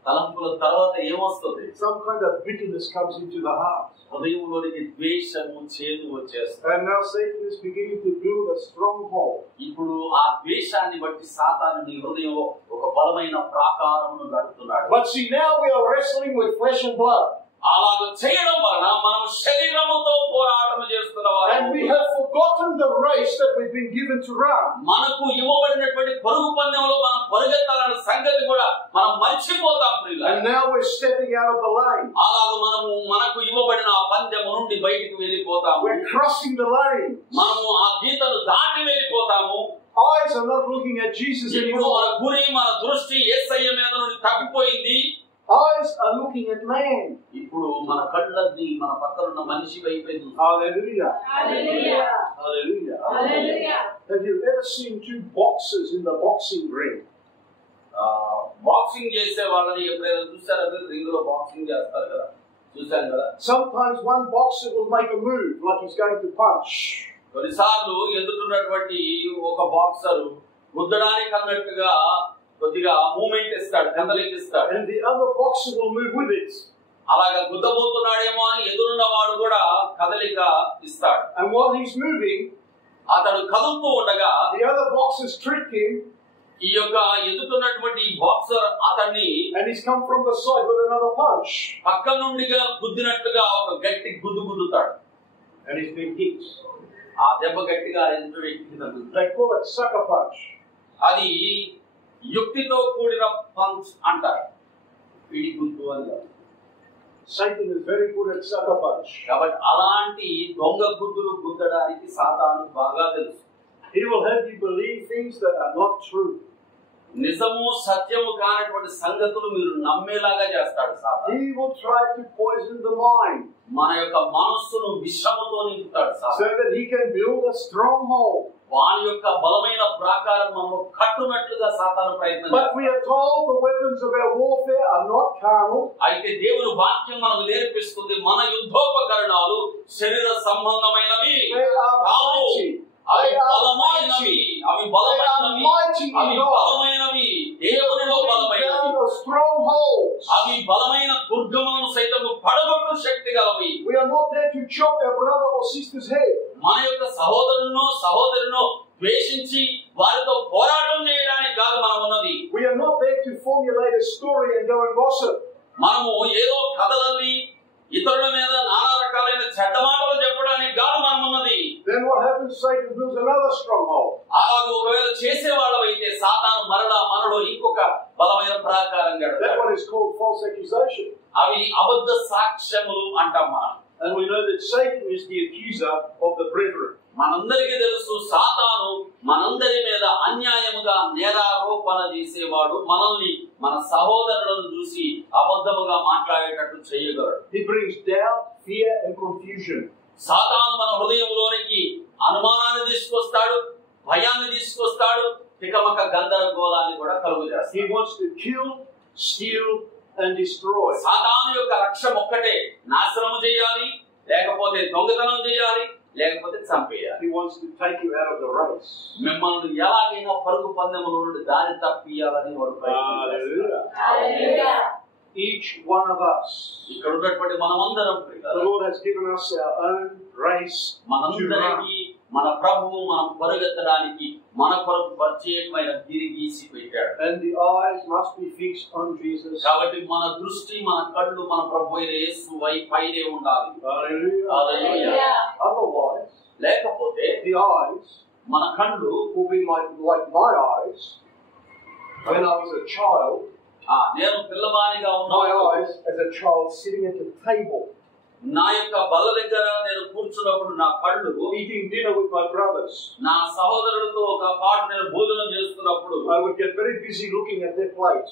తలంపుల తర్వాత ఏమొస్తుంది? Some kind of bitterness comes into the heart. హృదయంలోనికి ద్వేషము చేదు వచ్చేస్తుంది. And now Satan is beginning to build a stronghold. ఇప్పుడు ఆ ద్వేషాన్ని బట్టి సాతాను నీ హృదయంలో ఒక బలమైన ప్రాకారమును కడుతున్నాడు. But see, now we are wrestling with flesh and blood. అలాగ చేయడం వలన మనం శరీరముతో పోరాటం చేస్తున్నవారు. And we have forgotten the race that we've been given to run. మనకు ఇవ్వబడినటువంటి పరుగు పందెంలో మనం పరిగెత్తాలన్న సంగతి కూడా మనం మర్చిపోతాం ప్రియులారా. And now we're stepping out of the lane. అలాగ మనకు ఇవ్వబడిన ఆ పందెము నుండి బయటికి వెళ్ళిపోతాము. We're crossing the lane. మనము ఆ గీతను దాటి వెళ్ళిపోతాము. Eyes are not looking at Jesus ఇప్పుడు మన anymore. గురి మన దృష్టి యేసయ్య మీద నుండి తప్పిపోయింది. Eyes are looking at man. ఇప్పుడు మన కళ్ళన్నీ మన పక్కన ఉన్న మనిషి వైపే చూస్తాయి. Hallelujah. Hallelujah. Hallelujah. Hallelujah. Have you ever seen two boxers in the boxing ring? Boxing చేసే వాళ్ళని ఎప్పుడైనా చూసారా? రింగ్ లో బాక్సింగ్ చేస్తారు కదా, చూసాను కదా. Sometimes one boxer will make a move like he's going to punch. కొన్నిసార్లు ఎదుటిన్నటువంటి ఒక బాక్సర్ గుద్దడానికి అన్నట్టుగా కొద్దిగా మూమెంట్ ఇస్తాడు, కదలిక ఇస్తాడు. And the other boxer will move with it. అలాగా గుద్దబోతున్నాడేమో అని ఎదురున్న వాడు కూడా కదలిక ఇస్తాడు. And while he's moving, అతడు కదులుతూ ఉండగా the other boxers trick him. ఈ యొక్క ఎదుగుతున్నటువంటి బాక్సర్ అతన్ని And he's come from the side with another punch. పక్క నుండిగా గుద్దినట్టుగా ఒక గట్టి గుద్దుతాడు. and he's been hit. ఆ దెబ్బ గట్టిగా ఎదుటి వ్యక్తికి తగులుతుంది. They call it sucker punch. అది యుక్తితో కూడిన పంచ్ అంటారు. పిడి గుద్దు అని కాదు. Satan is very good at sucker punch. కాబట్టి అలాంటి దొంగ గుద్దులు గుద్దడానికి సాతాను బాగా తెలుసు. He will have you believe things that are not true. నిజము సత్యము కానటువంటి సంగతులు మీరు నమ్మేలాగా చేస్తాడు సాతాను. He will try to poison the mind మన యొక్క మనస్సును విషముతో నింపుతాడు so సాతాను. that he can build a stronghold. వాని యొక్క బలమైన ప్రాకారం మనము కట్టునట్లుగా సాతాను ప్రయత్నం But we are told the weapons of our warfare are not carnal. అయితే దేవుని వాక్యం మనకు నేర్పిస్తుంది మన యుద్ధోపకరణాలు శరీర సంబంధమైనవి They are కావు. mighty. అవి They are బలమైనవి. mighty. అవి They are బలమైనవి. mighty in అవి God. బలమైనవి. దేవునిలో బలమైనవి. Down of strongholds. అవి బలమైన దుర్గములను సైతం పడగొట్టు శక్తి గలవి. We are not there to chop our brother or sister's head. మన యొక్క సహోదరులను ద్వేషించి వారితో పోరాటం చేయడానికి కాదు మనం ఉన్నది. We are not there to formulate a story and go and gossip. మనము ఏదో కథలల్లి ఇతరుల మీద నానా రకాలైన చెడ్డ మాటలు చెప్పడానికి కాదు మనం ఉన్నది. Then what happens? Satan builds another stronghold. అలాగే ఒకవేళ చేసేవాళ్ళమైతే సాతాను మనలో ఇంకొక బలమైన ప్రాకారం That కడతాడు. one is called false accusation. అవి అబద్ధ సాక్ష్యములు అంటాం మనం. And we know that Satan is the accuser of the brethren. మనందరికీ తెలుసు సాతాను మనందరి మీద అన్యాయముగా నేరారోపణ చేసేవాడు. మనల్ని మన సహోదరులను చూసి అబద్ధముగా మాట్లాడేటట్టు చేయగలడు. He brings doubt, fear and confusion. సాతాను మన హృదయంలోనికి అనుమానాన్ని తీసుకొస్తాడు, భయాన్ని తీసుకొస్తాడు, తికమక గందరగోళాన్ని కూడా కలుగజేస్తాడు. He wants to kill, steal and destroy. సాతాను యొక్క లక్ష్యం ఒక్కటే, నాశనం చేయాలి, లేకపోతే దొంగతనం చేయాలి, లేకపోతే చంపేయాలి. He wants to take you out of the race. మిమ్మల్ని ఎలాగైనా పరుగు పందెముల నుండి దారి తప్పియాలని వాడు Hallelujah. Hallelujah. Each one of us. ఇక్కడ ఉన్నటువంటి మనమందరం The Lord has given us our own race to run. మనందరికీ మన ప్రభువు మనం పరిగెత్తడానికి మన కొరకు ప్రత్యేకమైన గిరి గీసి పెట్టాడు. And the eyes must be fixed on Jesus. కాబట్టి మన దృష్టి మన కళ్ళు మన ప్రభు అయిన యేసు వైపైనే ఉండాలి. Hallelujah. హల్లెలూయా. Otherwise, లేకపోతే the eyes మన కళ్ళు will be like my eyes when I was a child. నేను పిల్లవానిగా My ఉన్నప్పుడు eyes as a child sitting at the table, నా యొక్క బల్ల దగ్గర నేను కూర్చున్నప్పుడు నా కళ్ళు eating dinner with my brothers. నా సహోదరులతో ఒక పాటు నేను భోజనం చేస్తున్నప్పుడు I would get very busy looking at their plate.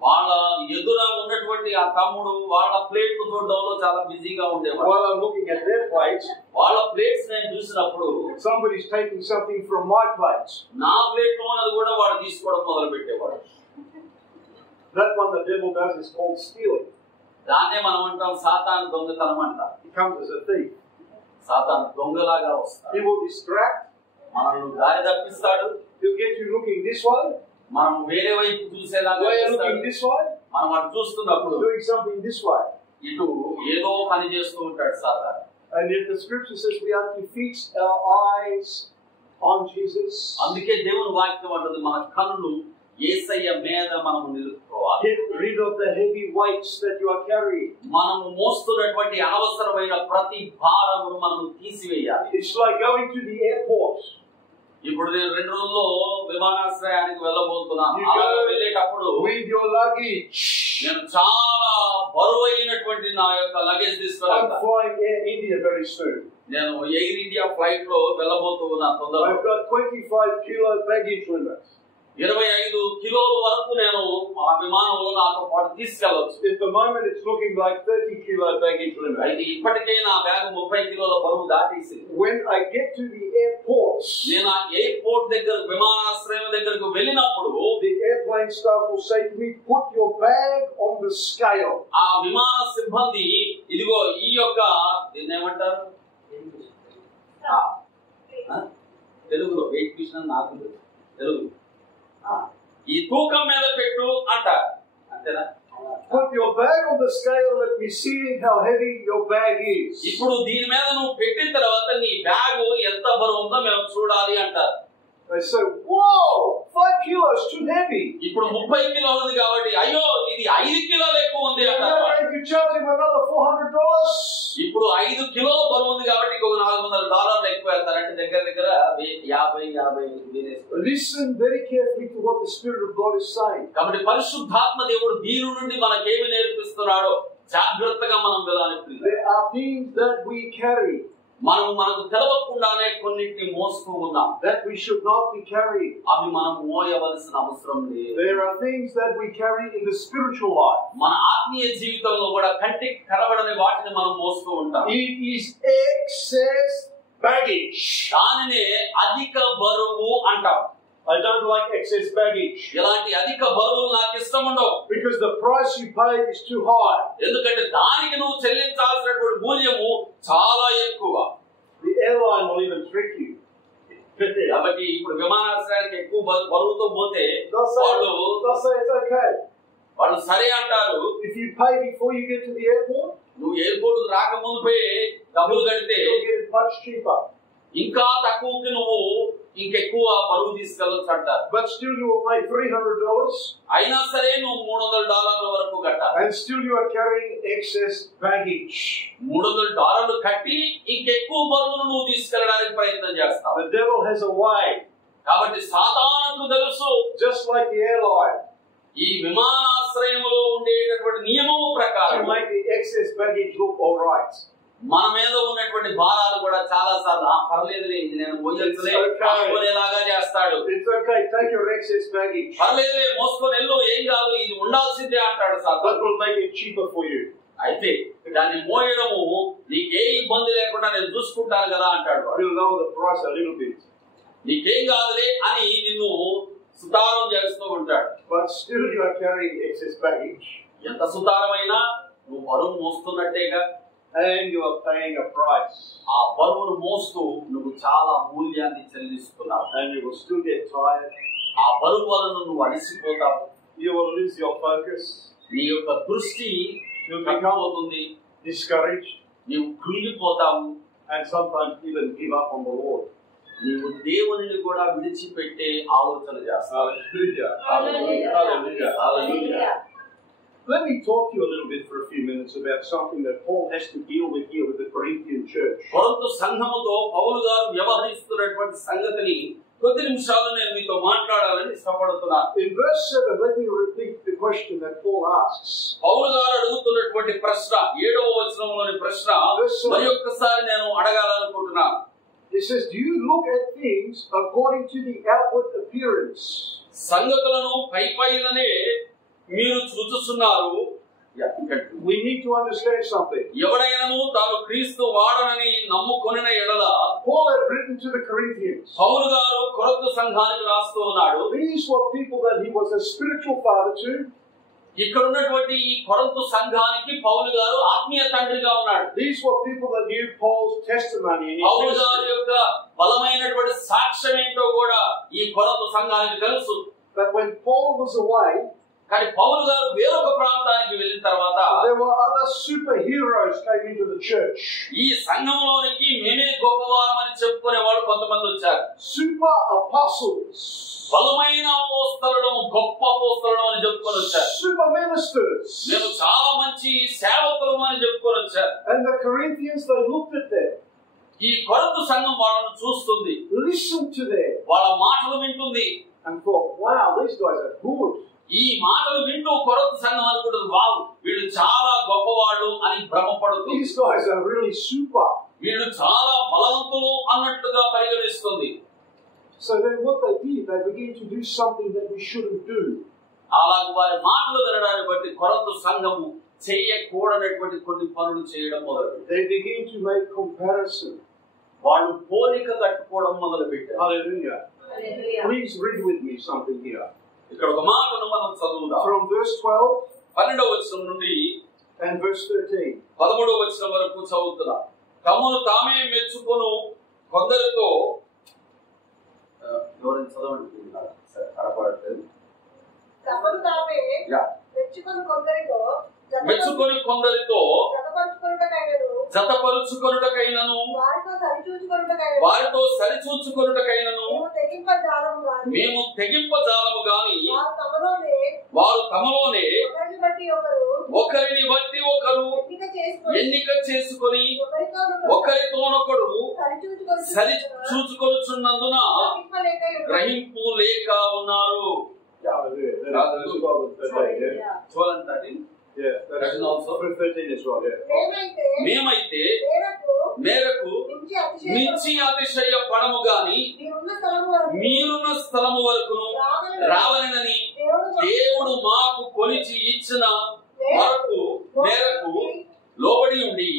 వాళ్ళ ఎదుర ఉన్నటువంటి ఆ తమ్ముడు వాళ్ళ ప్లేట్ చూడడంలో చాలా బిజీగా ఉండేవాడు. While I'm looking at their plate, వాళ్ళ ప్లేట్స్ నేను చూసినప్పుడు somebody's taking something from my plate. నా ప్లేట్ లో ఉన్నది కూడా వాడు తీసుకోవడం మొదలు పెట్టేవాడు. That one the devil does is called stealing. దాన్నే మనం అంటాం సాతాను దొంగతనం అంటాం. He comes as a thief. సాతాను దొంగలాగా వస్తాడు. He will distract. మనల్ని దారి తప్పిస్తాడు. He'll get you looking this way. మనం వేరే వైపు చూసేలాగా While you're చేస్తాడు. looking this way, మనం అటు చూస్తున్నప్పుడు doing something this way. ఇటు ఏదో పని చేస్తూ ఉంటాడు సాతాను. And yet the scripture says we have to fix our eyes on Jesus. అందుకే దేవుని వాక్యం అంటుంది మన కన్నులు యేసయ్య మీద మనం నిలుపుకోవాలి. Get rid of the heavy weights that you are carrying. మనము మోస్తున్నటువంటి అనవసరమైన ప్రతి భారమును మనం తీసివేయాలి. It's like going to the airport. ఇప్పుడు నేను 2 రోజుల్లో విమానాశ్రయానికి వెళ్ళబోతున్నాను. You అలా go వెళ్ళేటప్పుడు with your luggage. నేను చాలా బరువైనటువంటి నా యొక్క luggage I'm తీసుకురాను. flying Air India very soon. నేను ఎయిర్ ఇండియా ఫ్లైట్ లో వెళ్ళబోతూ ఉన్నాను తొందరగా. I've got 25 kilo baggage limit. 25 కిలోల వరకు నేను ఆ విమానంలో నాతో పాటు తీసుకెళ్ళవచ్చు. At the moment it's looking like 30 kilo baggage limit. అయితే ఇప్పటికే నా బ్యాగ్ 30 కిలోల బరువు దాటేసింది. When I get to the airport, నేను ఆ ఎయిర్పోర్ట్ దగ్గర విమానాశ్రయం దగ్గరకు వెళ్ళినప్పుడు the airplane staff will say to me, put your bag on the scale. ఆ విమాన సిబ్బంది ఇదిగో ఈ యొక్క దీన్ని ఏమంటారు తెలుగులో వెయిట్ మిషన్ నాకు తెలుగు ఈ తూకం మీద పెట్టు అంటారు అంతేనా? Put your bag on the scale. Let me see how heavy your bag is. ఇప్పుడు దీని మీద నువ్వు పెట్టిన తర్వాత నీ బ్యాగ్ ఎంత బరువు ఉందో మేము చూడాలి అంటారు. They say, whoa, 5 kilos too heavy. ఇప్పుడు 30 కిలోలు ఉంది కాబట్టి అయ్యో ఇది 5 కిలోలు ఎక్కువ ఉంది You're అంటారు. going to charge him another $400. ఇప్పుడు 5 కిలోల బరువు ఉంది కాబట్టి ఇంకొక $400 $200 ఎక్కువ వేస్తారంటే దగ్గర దగ్గర 50 Listen very carefully to what the Spirit of God is saying. కాబట్టి పరిశుద్ధాత్మ దేవుడు దీని నుండి మనకేమి నేర్పిస్తున్నాడో జాగ్రత్తగా మనం వినాలి. There are things that we carry మనకు తెలవకుండానే కొన్నిటిని మోస్తూ ఉన్నాం. that we should not be carrying. అవి మనం మోయవలసిన అవసరం లేదు. There are things that we carry in the spiritual life. మన ఆత్మీయ జీవితంలో కూడా కంటికి కనబడని వాటిని మనం మోస్తూ ఉంటాం. It is excess baggage. దానినే అధిక బరువు అంటాం. I don't like excess baggage. ఇలాంటి అధిక బరువులు నాకు ఇష్టం ఉండవు. Because the price you pay is too high. ఎందుకంటే దానికి నువ్వు చెల్లించాల్సినటువంటి మూల్యము చాలా ఎక్కువ. The airline will even trick you. కాబట్టి ఇప్పుడు విమానాశ్రయానికి ఎక్కువ బరువుతో పోతే They'll say it's okay. వాళ్ళు సరే అంటారు. If you pay before you get to the airport, నువ్వు ఎయిర్పోర్ట్ రాకముందే డబ్బులు కడితే you'll get it much cheaper. ఇంకా తక్కువకి నువ్వు ఇంకెక్కువ బరువు తీసుకెళ్ళొచ్చు అంటారు. But still you will pay $300. అయినా సరే నువ్వు $300 వరకు కట్టాలి. And still you are carrying excess baggage. $300 కట్టి ఇంకెక్కువ బరువును నువ్వు తీసుకెళ్ళడానికి ప్రయత్నం చేస్తావు. The devil has a way. కాబట్టి సాతానుకు తెలుసు, Just like the airline. ఈ విమానాశ్రయంలో ఉండేటటువంటి నియమము To ప్రకారం make the excess baggage look all right. మన మీద ఉన్నటువంటి భారాలు కూడా చాలా సార్లు పర్లేదులే ఇది నేను మోయొచ్చులే అనుకునేలాగా చేస్తాడు. It's okay, take your excess baggage. పర్లేదులే మోసుకొని వెళ్ళు, ఏం కాదు, ఇది ఉండాల్సిందే అంటాడు That సాతాను. will make it cheaper for you. అయితే దాన్ని మోయడము నీకే ఇబ్బంది లేకుండా నేను చూసుకుంటాను కదా అంటాడు వాడు. We'll lower the price a little bit. నీకేం కాదులే అని నిన్ను సుతారం చేస్తూ ఉంటాడు. But still you are carrying excess baggage. ఎంత సుతారమైనా నువ్వు బరువు మోస్తున్నట్టేగా. And you are paying a price. ఆ బరువును మోస్తూ నువ్వు చాలా మూల్యాన్ని చెల్లిస్తున్నావు. And you will still get tired. ఆ బరువు వలన నువ్వు అలసిపోతావు. You will lose your focus. నీ యొక్క దృష్టి You'll తగ్గిపోతుంది. become discouraged. నీవు కృంగిపోతావు. And sometimes even give up on the Lord. నీవు దేవునిని కూడా విడిచిపెట్టే ఆలోచన చేస్తావు. Hallelujah. Hallelujah. Hallelujah. Hallelujah. Let me talk to you a little bit for a few minutes about something that Paul has to deal with here with the Corinthian church. కొరింథు సంఘముతో పౌలు గారు వ్యవహరిస్తున్నటువంటి సంగతిని కొద్ది నిమిషాలు నేను మీతో మాట్లాడాలని ఇష్టపడుతున్నాను. In verse 7, let me repeat the question that Paul asks. పౌలు గారు అడుగుతున్నటువంటి ప్రశ్న 7వ వచనంలోని ప్రశ్న మరి ఒక్కసారి నేను అడగాలనుకుంటున్నాను. It says, do you look at things according to the outward appearance? సంగతులను పైపైననే మీరు చూచుచున్నారు. We need to understand something. ఎవడైనను తాను క్రీస్తు వాడనని నమ్ముకొనిన ఎడల Paul had written to the Corinthians. పౌలు గారు కొరింథు సంఘానికి రాస్తూ ఉన్నాడు. These were people that he was a spiritual father to. ఇక్కడ ఉన్నటువంటి ఈ కొరింథు సంఘానికి పౌలు గారు ఆత్మీయ తండ్రిగా ఉన్నాడు. These were people that knew Paul's testimony in his పౌలు గారి ministry. యొక్క బలమైనటువంటి సాక్ష్యం ఏంటో కూడా ఈ కొరింథు సంఘానికి తెలుసు. But when Paul was away, కానీ పౌలు గారు వేరొక ప్రాంతానికి వెళ్ళిన తర్వాత there were other superheroes came into the church. ఈ సంఘంలోనికి మేమే గొప్పవారమని చెప్పుకునే వాళ్ళు కొంతమంది వచ్చారు. Super apostles. బలమైన అపోస్తలుడము, గొప్ప అపోస్తలుడు అని చెప్పుకొని వచ్చారు. Super ministers. మేము చాలా మంచి సేవకులము అని చెప్పుకొని వచ్చారు. And the Corinthians, they looked at them. ఈ కొరింథు సంఘం వాళ్ళను చూస్తుంది, Listened to them. వాళ్ళ మాటలు వింటుంది. And thought, wow, these guys are good. ఈ మాటలు వింటూ కొరింథు సంఘం అనుకుంటుంది, వావ్ వీళ్ళు చాలా గొప్పవాళ్ళు అని భ్రమపడుతుంది. These guys are really super. వీళ్ళు చాలా బలవంతులు అన్నట్టుగా పరిగణిస్తుంది. So then what they did, they began to do something that we shouldn't do. అలాగే వారి మాటలు వినడాన్ని బట్టి కొరింథు సంఘము చేయకూడనటువంటి కొన్ని పనులు చేయడం మొదలుపెట్టారు. They began to make comparison. వాళ్ళు పోలిక కట్టుకోవడం మొదలుపెట్టారు. Hallelujah. Hallelujah. Please read with me something here. ఇక్కడ ఒక మాటను మనం చదువుదాం. From verse 12 12వ వచనం నుండి and verse 13. 13వ వచనం వరకు చదువుతున్నాం. తమను తామే మెచ్చుకొను కొందరితో ఎవరైనా చదవండి. సరే కనపడట్లేదు. తమను తామే మెచ్చుకొని కొందరితో జతపరుచుకొనుటకైనను వారితో సరిచూచుకొనుటకైనను మేము తెగింపజాలము గాని వారు తమలోనే ఒకరిని బట్టి ఒకరు ఎన్నిక చేసుకొని ఒకరితోనొకడు సరి చూచుకొనుచున్నందున గ్రహింపలేక గ్రహింపు లేక ఉన్నారు. Hallelujah. That's what was 13, yeah. చూడండి 13. Yeah, that's also 13 as well, yeah. మేమైతే మేరకు మేరకు మించి అతిశయ పడము గాని మీరున్న స్థలము వరకును రావాలని దేవుడు మాకు కొలిచి ఇచ్చిన మేరకు లోబడి ఉండి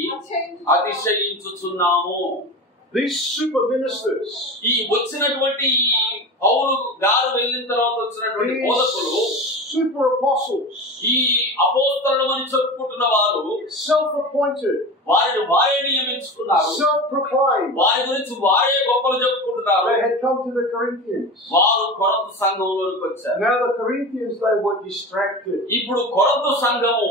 అతిశయించుచున్నాము. These super ministers, ఈ వచ్చినటువంటి పౌలు గారు వెళ్ళిన తర్వాత వచ్చినటువంటి బోధకులు, super apostles, ఈ అపోస్తలులని చెప్పుకుంటున్న వారు self-appointed, వారిని వారే నియమించుకున్నారు, self-proclaimed. వారి గురించి వారే గొప్పలు చెప్పుకుంటున్నారు. They had come to the Corinthians. వారు కొరంతు సంఘంలోకి వచ్చారు. Now the Corinthians, they were distracted. ఇప్పుడు కొరంతు సంఘము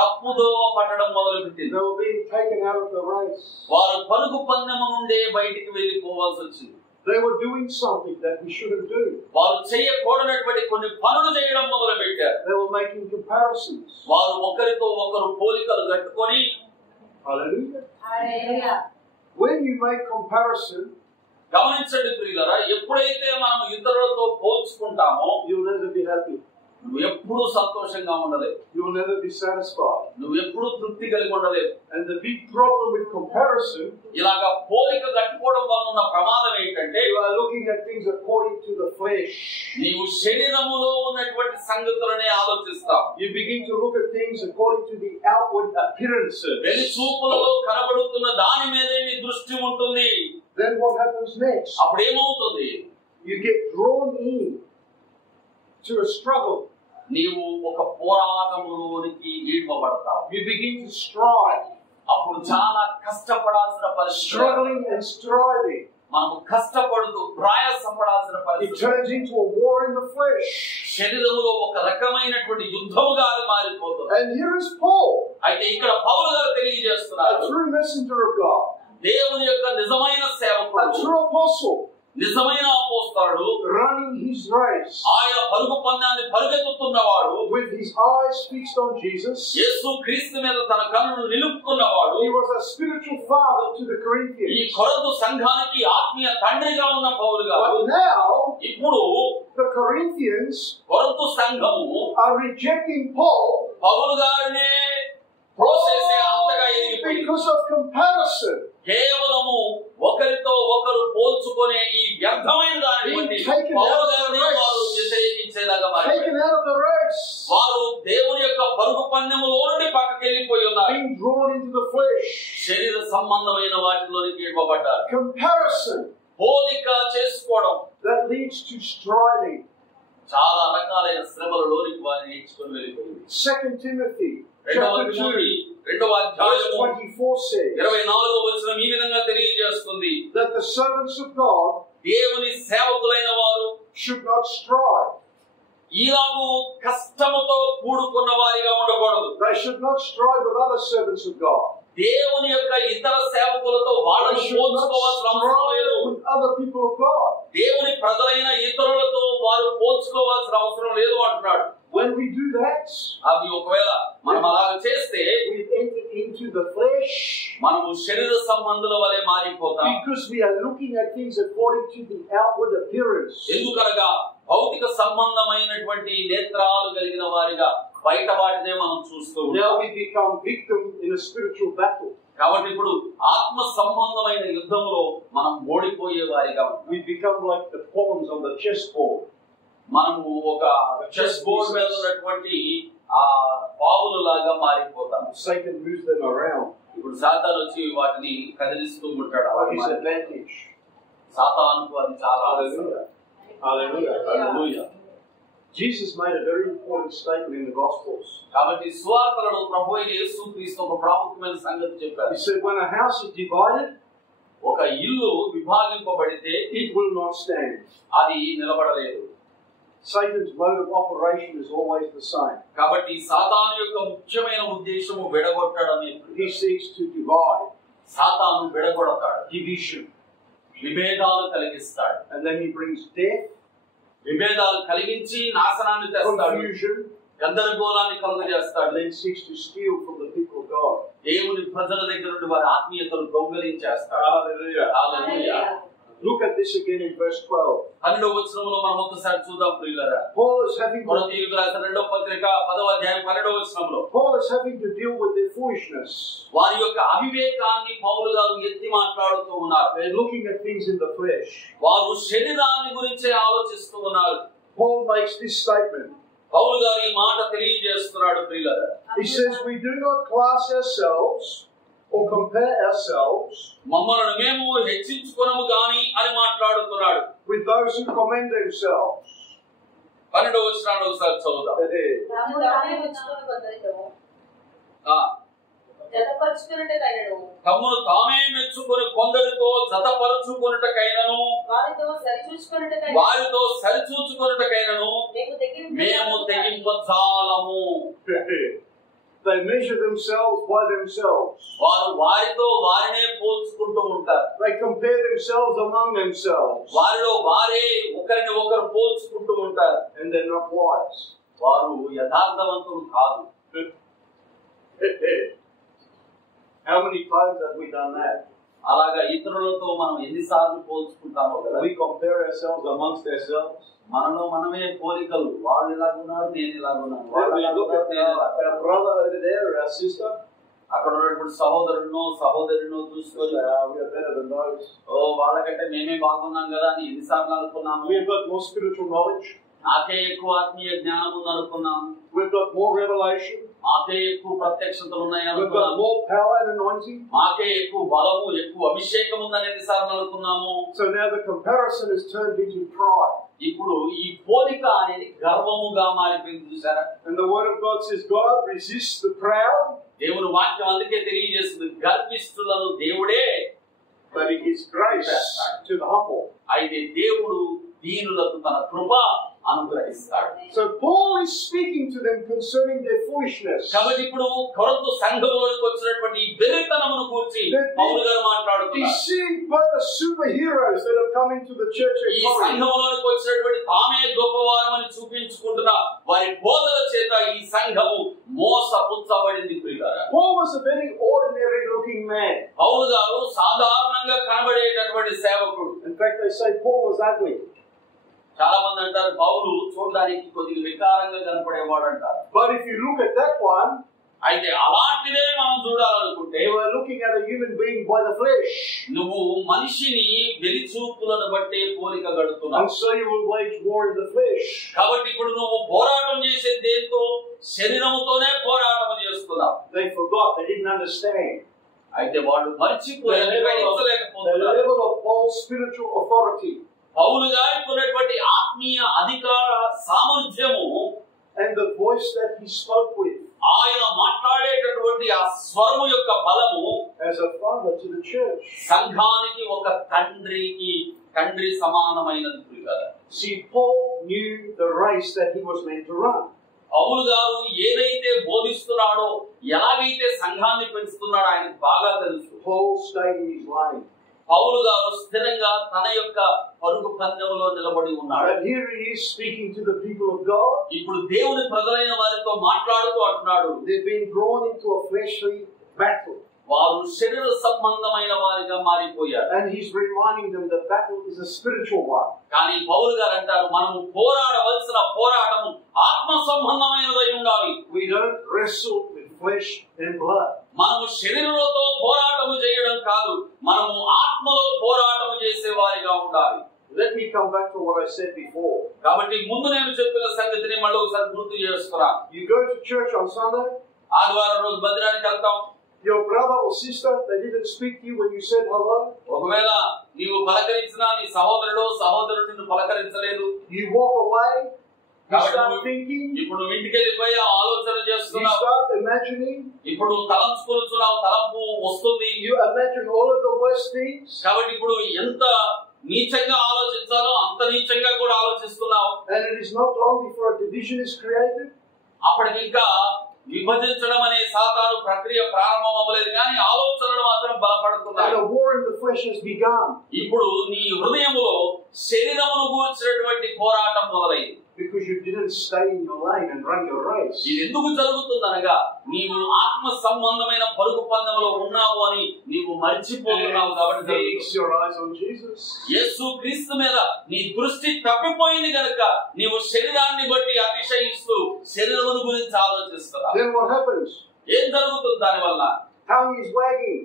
తప్పుదోవ పట్టడం మొదలుపెట్టింది. They were being taken out of the race. వారు పరుగు పందెము నుండే బయటికి వెళ్ళిపోవాల్సి వచ్చింది. They were doing something that we shouldn't do. వారు చేయకూడనటువంటి కొన్ని పనులు చేయడం మొదలు పెట్టారు. They were making comparisons. వారు ఒకరితో ఒకరు పోలికలు కట్టుకొని, Hallelujah. Hallelujah. When you make comparison, గమనించండి ప్రియులారా, ఎప్పుడైతే మనం ఇతరులతో పోల్చుకుంటామో you'll never be happy. నువ్వు ఎప్పుడూ సంతోషంగా ఉండలేవు, You will never be satisfied. నువ్వు ఎప్పుడూ తృప్తి కలిగి ఉండలేవు. And the big problem with comparison, ఇలాగా పోలిక కట్టుకోవడం వల్ల ఉన్న ప్రమాదం ఏంటంటే, you are looking at things according to the flesh. నీవు శరీరములో ఉన్నటువంటి సంగతులనే ఆలోచిస్తావు. You begin to look at things according to the outward appearances. వెలి చూపులలో కనబడుతున్న దాని మీదే నీ దృష్టి ఉంటుంది. Then what happens next? అప్పుడు ఏమవుతుంది? You get drawn in to a struggle. నీవు ఒక పోరాటంలోనికి ఈడ్వబడతావు. You begin to strive, అప్పుడు చాలా కష్టపడాల్సిన పరిస్థితి. struggling and striving. మనము కష్టపడుతూ ప్రయాసపడాల్సిన It పరిస్థితి. turns into a war in the flesh. శరీరములో ఒక రకమైనటువంటి యుద్ధముగా అది మారిపోతుంది. And here is Paul, అయితే ఇక్కడ పౌలు గారు a తెలియజేస్తున్నారు, true messenger of God, దేవుని యొక్క నిజమైన a సేవకుడు, true apostle, నిజమైన అపోస్తలుడు, running his race ఆయన పరుగు పందాన్ని పరుగెత్తుతున్నవాడు, with his eyes fixed on Jesus. యేసు క్రీస్తు మీద తన కన్నును నిలుపుకున్నవాడు, He was a spiritual father to the ఈ Corinthians. కొరంతు సంఘానికి ఆత్మీయ తండ్రిగా ఉన్న పౌలు గారు, But now, ఇప్పుడు the Corinthians కొరంతు సంఘము are rejecting Paul పౌలు గారినే ప్రోసేసే అంతగా ఎదిగిపోయింది. because of comparison. కేవలము ఒకరితో ఒకరు పోల్చుకునే ఈ వ్యర్థమైన దాని బట్టి పౌలు గారిని వారు వ్యతిరేకించేలాగా మారారు. Taken out of the race, వారు దేవుని యొక్క పరుగు పందెములో నుండి పక్కకి వెళ్ళిపోయి ఉన్నారు. being drawn into the flesh. శరీర సంబంధమైన వాటిలోనికి ఇవ్వబడ్డారు. Comparison పోలిక చేసుకోవడం that leads to striving. చాలా రకాలైన శ్రమలలోనికి వారిని నేర్చుకుని వెళ్ళిపోయింది. 2 Timothy రెండవ chapter 2, అధ్యాయము verse 24 says 24వ వచనం ఈ విధంగా తెలియజేస్తుంది, that the servants of God దేవుని సేవకులైన వారు should not strive. ఇలాగూ కష్టముతో కూడుకున్న వారిగా ఉండకూడదు. They should not strive with other servants of God. దేవుని యొక్క ఇతర సేవకులతో They వాళ్ళని should not పోల్చుకోవాల్సిన అవసరం లేదు. strive with other people of God. దేవుని ప్రజలైన ఇతరులతో వారు పోల్చుకోవాల్సిన అవసరం లేదు అంటున్నాడు. When we do that, అవి ఒకవేళ మనం అలాగ చేస్తే we've entered into the flesh మనము శరీర సంబంధుల వలె మారిపోతాం. because we are looking at things according to the outward appearance. ఎందుకనగా భౌతిక సంబంధమైనటువంటి నేత్రాలు కలిగిన వారిగా బయట వాటినే మనం చూస్తూ ఉంటాం. Now we become victim in a spiritual battle. కాబట్టి ఇప్పుడు ఆత్మ సంబంధమైన యుద్ధంలో మనం ఓడిపోయే వారిగా ఉంటాం. We become like the pawns on the chessboard. మనము ఒక చెస్ బోర్డ్ మీద ఉన్నటువంటి ఆ పావులు లాగా మారిపోతాం. Satan moves them around ఇప్పుడు సాతాను వచ్చి వాటిని కదిలిస్తూ ఉంటాడు. for his advantage. సాతానుకు అది చాలా Hallelujah. Hallelujah. Hallelujah. Jesus made a very important statement in the Gospels. కాబట్టి సువార్తలలో ప్రభువైన యేసుక్రీస్తు ఒక ప్రాముఖ్యమైన సంగతి చెప్పారు. He said, when a house is divided, ఒక ఇల్లు విభాగింపబడితే it will not stand. అది నిలబడలేదు. Satan's mode of operation is always the same. కాబట్టి సాతాను యొక్క ముఖ్యమైన ఉద్దేశము విడగొట్టడమే. He seeks to divide, సాతాను విడగొడతాడు, division, విభేదాలు కలిగిస్తాడు. and then he brings death, విభేదాలు కలిగించి నాశనాన్ని తెస్తాడు, confusion, గందరగోళాన్ని కలుగజేస్తాడు. and then seeks to steal from the people of God. దేవుని ప్రజల దగ్గర నుండి వారి ఆత్మీయతను దొంగలించేస్తాడు. Hallelujah. Hallelujah. Look at this again in verse 12. 12వ వచనంలో మనం ఒక్కసారి చూద్దాం ప్రియులారా. Paul is having కొరింథీయులకు రాసిన 2వ పత్రిక 10వ అధ్యాయం 12వ వచనంలో Paul is having to deal with their foolishness. వారి యొక్క అవివేకాన్ని పౌలు గారు ఎత్తి మాట్లాడుతూ ఉన్నారు. They're looking at things in the flesh. వారు శరీరాన్ని గురించే ఆలోచిస్తూ ఉన్నారు. Paul makes this statement. పౌలు గారు ఈ మాట తెలియజేస్తున్నాడు ప్రియులారా. He says, we do not class ourselves or compare ourselves మమ్మల్ని మేము హెచ్చించుకొనము గాని అని మాట్లాడుతున్నాడు. with those who commend themselves. 12వ వచనాన్ని ఒకసారి చదువుదాం. తమను తామే మెచ్చుకొని కొందరితో జతపరచుకొనుటకైనను వారితో సరిచూచుకొనుటకైనను మేము తెగింపజాలము. They measure themselves by themselves. వారు వారితో వారినే పోల్చుకుంటూ ఉంటారు. They compare themselves among themselves. వారిలో వారే ఒకరిని ఒకరు పోల్చుకుంటూ ఉంటారు. And they're not wise. వారు యథార్థవంతులు కాదు. How many times have we done that? అలాగా ఇతరులతో మనం ఎన్నిసార్లు పోల్చుకుంటామో కదా. We compare ourselves amongst ourselves. మనలో మనమే పోలికలు. వాళ్ళు ఇలాగున్నారు, నేను ఇలాగున్నాను. Then we look at our brother over there or our sister. అక్కడ ఉన్నటువంటి సహోదరుడినో సహోదరుడినో చూసుకొని We are better than those. వాళ్ళకంటే మేమే బాగున్నాం కదా అని ఎన్నిసార్లు అనుకున్నాము. We've got more spiritual knowledge. నాకే ఎక్కువ ఆత్మీయ జ్ఞానం ఉంది అనుకున్నాము. We've got more revelation. మాకే ఎక్కువ ప్రత్యక్షతలు ఉన్నాయి We've got అనుకున్నాము. more power and anointing. మాకే ఎక్కువ బలము ఎక్కువ అభిషేకం ఉందని ఎన్నిసార్లు అనుకున్నాము. So now the comparison is turned into pride. ఇప్పుడు ఈ పోలిక అనేది గర్వముగా మారిపోయింది చూసారా. And the word of God says God resists the proud, దేవుని వాక్యం అందుకే తెలియజేస్తుంది, గర్విష్ఠులను దేవుడే but he gives grace to the humble. అయితే దేవుడు దీనులకు తన కృప అనుగ్రహిస్తాడు. So Paul is speaking to them concerning their foolishness. కాబట్టి ఇప్పుడు కొరింథు సంఘములోకి వచ్చినటువంటి ఈ వెర్రితనమును గురించి పౌలు గారు మాట్లాడుతున్నారు. Deceived by the superheroes that have come into the church at ఈ Corinth. సంఘములోకి వచ్చినటువంటి తామే గొప్పవారమని చూపించుకుంటున్న వారి బోధల చేత ఈ సంఘము మోసపుచ్చబడింది ప్రియులారా. Paul was a very ordinary looking man. పౌలు గారు సాధారణంగా కనబడేటటువంటి సేవకుడు. In fact, they say Paul was ugly. చాలా మంది అంటారు పౌలు చూడడానికి కొద్దిగా వికారంగా కనపడేవాడు అంటారు. But if you look at that one, అయితే అలాంటిదే మనం చూడాలనుకుంటే they were looking at a human being by the flesh. నువ్వు మనిషిని వెలిచూపులను బట్టే పోలిక గడుతున్నావు. And so you will wage war in the flesh. కాబట్టి ఇప్పుడు నువ్వు పోరాటం చేసే దేంతో శరీరముతోనే పోరాటం చేస్తున్నావు. They forgot, they didn't understand. అయితే వాళ్ళు మర్చిపోయారు, The గ్రహించలేకపోతున్నారు. level of Paul's spiritual authority పౌలు గారికి ఉన్నటువంటి ఆత్మీయ అధికార సామర్థ్యము and the voice that he spoke with ఆయన మాట్లాడేటటువంటి ఆ స్వరము యొక్క బలము as a father to the church. సంఘానికి ఒక తండ్రి సమానమైనది కదా. See, Paul knew the race that he was meant to run. పౌలు గారు ఏదైతే బోధిస్తున్నాడో, ఎలాగైతే సంఘాన్ని పెంచుతున్నాడో ఆయనకు బాగా తెలుసు. Paul stayed in his lane. పౌలు గారు స్థిరంగా తన యొక్క పరుగు పందెంలో నిలబడి ఉన్నాడు. And here he is speaking to the people of God. ఇప్పుడు దేవుని ప్రజలైన వారితో మాట్లాడుతూ అంటున్నాడు, They've been drawn into a fleshly battle. వారు శరీర సంబంధమైన వారిగా మారిపోయారు. And he's reminding them the battle is a spiritual one. కానీ పౌలు గారు అంటారు, మనము పోరాడవలసిన పోరాటము ఆత్మ సంబంధమైనదై ఉండాలి. We don't wrestle with flesh and blood. మనము శరీరంతో పోరాటము చేయడం కాదు, మనము ఆత్మలో పోరాటము చేసే వారిగా ఉండాలి. Let me come back to what I said before. కాబట్టి ముందు నేను చెప్పిన సంగతిని మళ్ళీ ఒకసారి గుర్తు చేస్తున్నా. You go to church on Sunday, ఆదివారం రోజు మందిరానికి వెళ్తాం. your brother or sister, they didn't speak to you when you said hello. ఒకవేళ నీవు పలకరించినా నీ సహోదరుడు నిన్ను పలకరించలేదు. You walk away, you start thinking, ఇప్పుడు నువ్వు ఇంటికి వెళ్ళిపోయి ఆలోచన you చేస్తున్నావు. start imagining, ఇప్పుడు తలంచుకుంటున్నావు, తలంపు వస్తుంది. you imagine all of the worst things. కాబట్టి ఇప్పుడు ఎంత నీచంగా ఆలోచించాలో అంత నీచంగా కూడా ఆలోచిస్తున్నావు. And it is not long before a division is created. అప్పటికి ఇంకా విభజించడం అనే సాతాను ప్రక్రియ ప్రారంభం అవ్వలేదు, కానీ ఆలోచనలు మాత్రం బలపడుతున్నాయి. And a war in the flesh has begun. ఇప్పుడు నీ హృదయములో శరీరమును గూర్చినటువంటి పోరాటం మొదలైంది. Because because you didn't stay in your lane and run your race. ఇది ఎందుకు జరుగుతుందనగా నీవు ఆత్మ సంబంధమైన పరుగు పందెంలో ఉన్నావు అని నీవు మర్చిపోతున్నావు కాబట్టి జరుగుతుంది. Fix your eyes on Jesus. యేసు క్రీస్తు మీద నీ దృష్టి తప్పిపోయింది గనుక నీవు శరీరాన్ని బట్టి అతిశయిస్తూ శరీరమును గురించి ఆలోచిస్తున్నావు. Then what happens? ఏం జరుగుతుంది దానివల్ల? Tongue is wagging.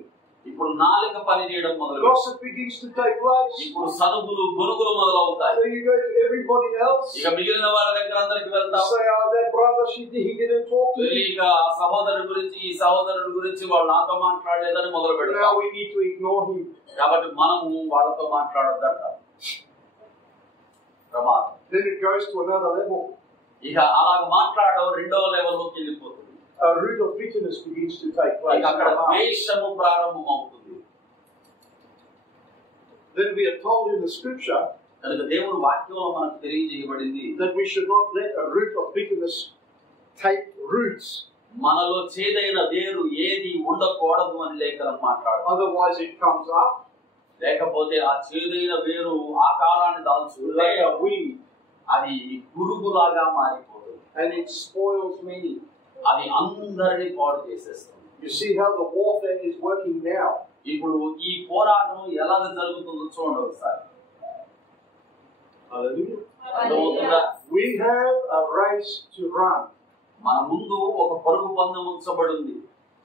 ఇప్పుడు నాలుక పని చేయడం మొదలు. Gossip begins to take place. ఇప్పుడు సనుగులు గొనుగులు మొదలవుతాయి. So you go to everybody else. ఇక మిగిలిన వాళ్ళ దగ్గర అందరికి వెళ్తావు. Say, oh, that brother, he didn't talk to me. ఇక ఆ సహోదరుడి గురించి ఈ సహోదరుడి గురించి వాళ్ళు నాతో మాట్లాడలేదని మొదలు పెడతారు. Now we need to ignore him. కాబట్టి మనము వాళ్ళతో మాట్లాడొద్దంట. ప్రమాదం. Then it goes to another level. ఇక అలాగ మాట్లాడడం రెండవ లెవెల్లోకి వెళ్ళిపోతుంది. A root of bitterness begins to take place. ఇక అక్కడ ద్వేషము ప్రారంభమవుతుంది. Then we are told in the scripture కనుక దేవుని వాక్యంలో మనకు తెలియజేయబడింది that we should not let a root of bitterness take roots. మనలో చేదైన వేరు ఏది ఉండకూడదు అని లేఖనం మాట్లాడు. Otherwise it comes up లేకపోతే ఆ చేదైన వేరు ఆకారాన్ని దాల్చుకుంటే like a weed అది పురుగులాగా మారిపోతుంది. and it spoils many. అది అందరినీ పాడు చేసేస్తుంది. You see how the warfare is working now. ఇప్పుడు ఈ పోరాటం ఎలాగ జరుగుతుందో చూడండి ఒకసారి. Hallelujah. అర్థమవుతుందా? We have a race to run. మన ముందు ఒక పరుగు పందెం ఉంచబడి ఉంది.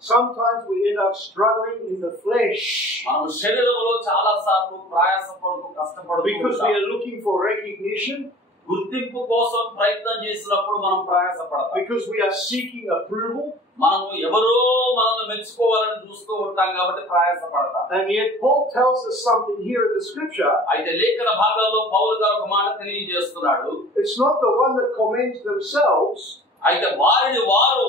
Sometimes we end up struggling in the flesh మనం శరీరంలో చాలా సార్లు ప్రయాసపడుతూ కష్టపడుతూ because we ఉంటాం. are looking for recognition, గుర్తింపు కోసం ప్రయత్నం చేసినప్పుడు మనం ప్రయాసపడతాం. because we are seeking approval. మనము ఎవరో మనల్ని మెచ్చుకోవాలని చూస్తూ ఉంటాం కాబట్టి ప్రయాసపడతాం. And yet Paul tells us something here in the scripture. అయితే లేఖన భాగాల్లో పౌలు గారు ఒక మాట తెలియజేస్తున్నాడు. It's not the one that commends themselves, అయితే వారిని వారు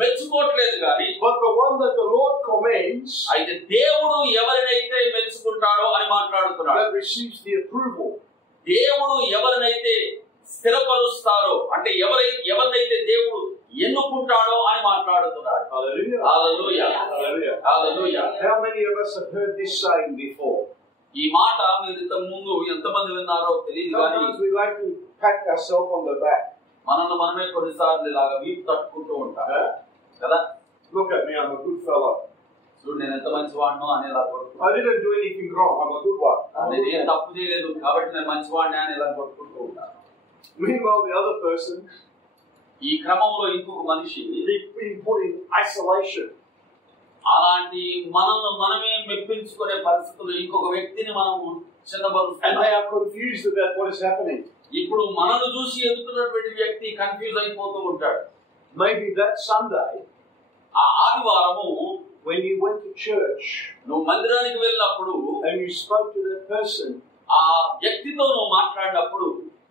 మెచ్చుకోవట్లేదు కానీ but the one that the Lord commends అయితే దేవుడు ఎవరినైతే మెచ్చుకుంటాడో అని మాట్లాడుతున్నాడు. that receives the approval. దేవుడు ఎవరినైతే స్థిరపరుస్తారో అంటే ఎవరినైతే దేవుడు ఎన్నుకుంటాడో అని మాట్లాడుతున్నాడు. Hallelujah. Hallelujah. Hallelujah. Hallelujah. How many of us have heard this saying before? ఈ మాట మీరు ఇంతకు ముందు ఎంతమంది విన్నారో తెలియదు కానీ Sometimes we like to pat ourselves on the back. మనల్ని మనమే కొన్నిసార్లు ఇలాగా వీపు తట్టుకుంటూ ఉంటాం కదా. Look at me, I'm a good fellow. చూడు నేను ఎంత మంచివాడినో అని ఇలా కొట్టుకుంటూ, I didn't do anything wrong, I'm a good one. నేను ఏం తప్పు చేయలేదు కాబట్టి నేను మంచివాడిని అని ఇలా కొట్టుకుంటూ ఉంటాను. Meanwhile, the other person ఈ క్రమంలో ఇంకొక మనిషి being put in isolation. అలాంటి మనల్ని మనమే మెప్పించుకునే పరిస్థితుల్లో ఇంకొక వ్యక్తిని మనం And చిన్నబరుస్తున్నాం. they are confused about what is happening. ఇప్పుడు మనల్ని చూసి ఎదుగుతున్నటువంటి వ్యక్తి కన్ఫ్యూజ్ అయిపోతూ ఉంటాడు. Maybe that Sunday, ఆ ఆదివారము when you went to church నువ్వు మందిరానికి వెళ్ళినప్పుడు and you spoke to that person, ఆ వ్యక్తితో నువ్వు మాట్లాడినప్పుడు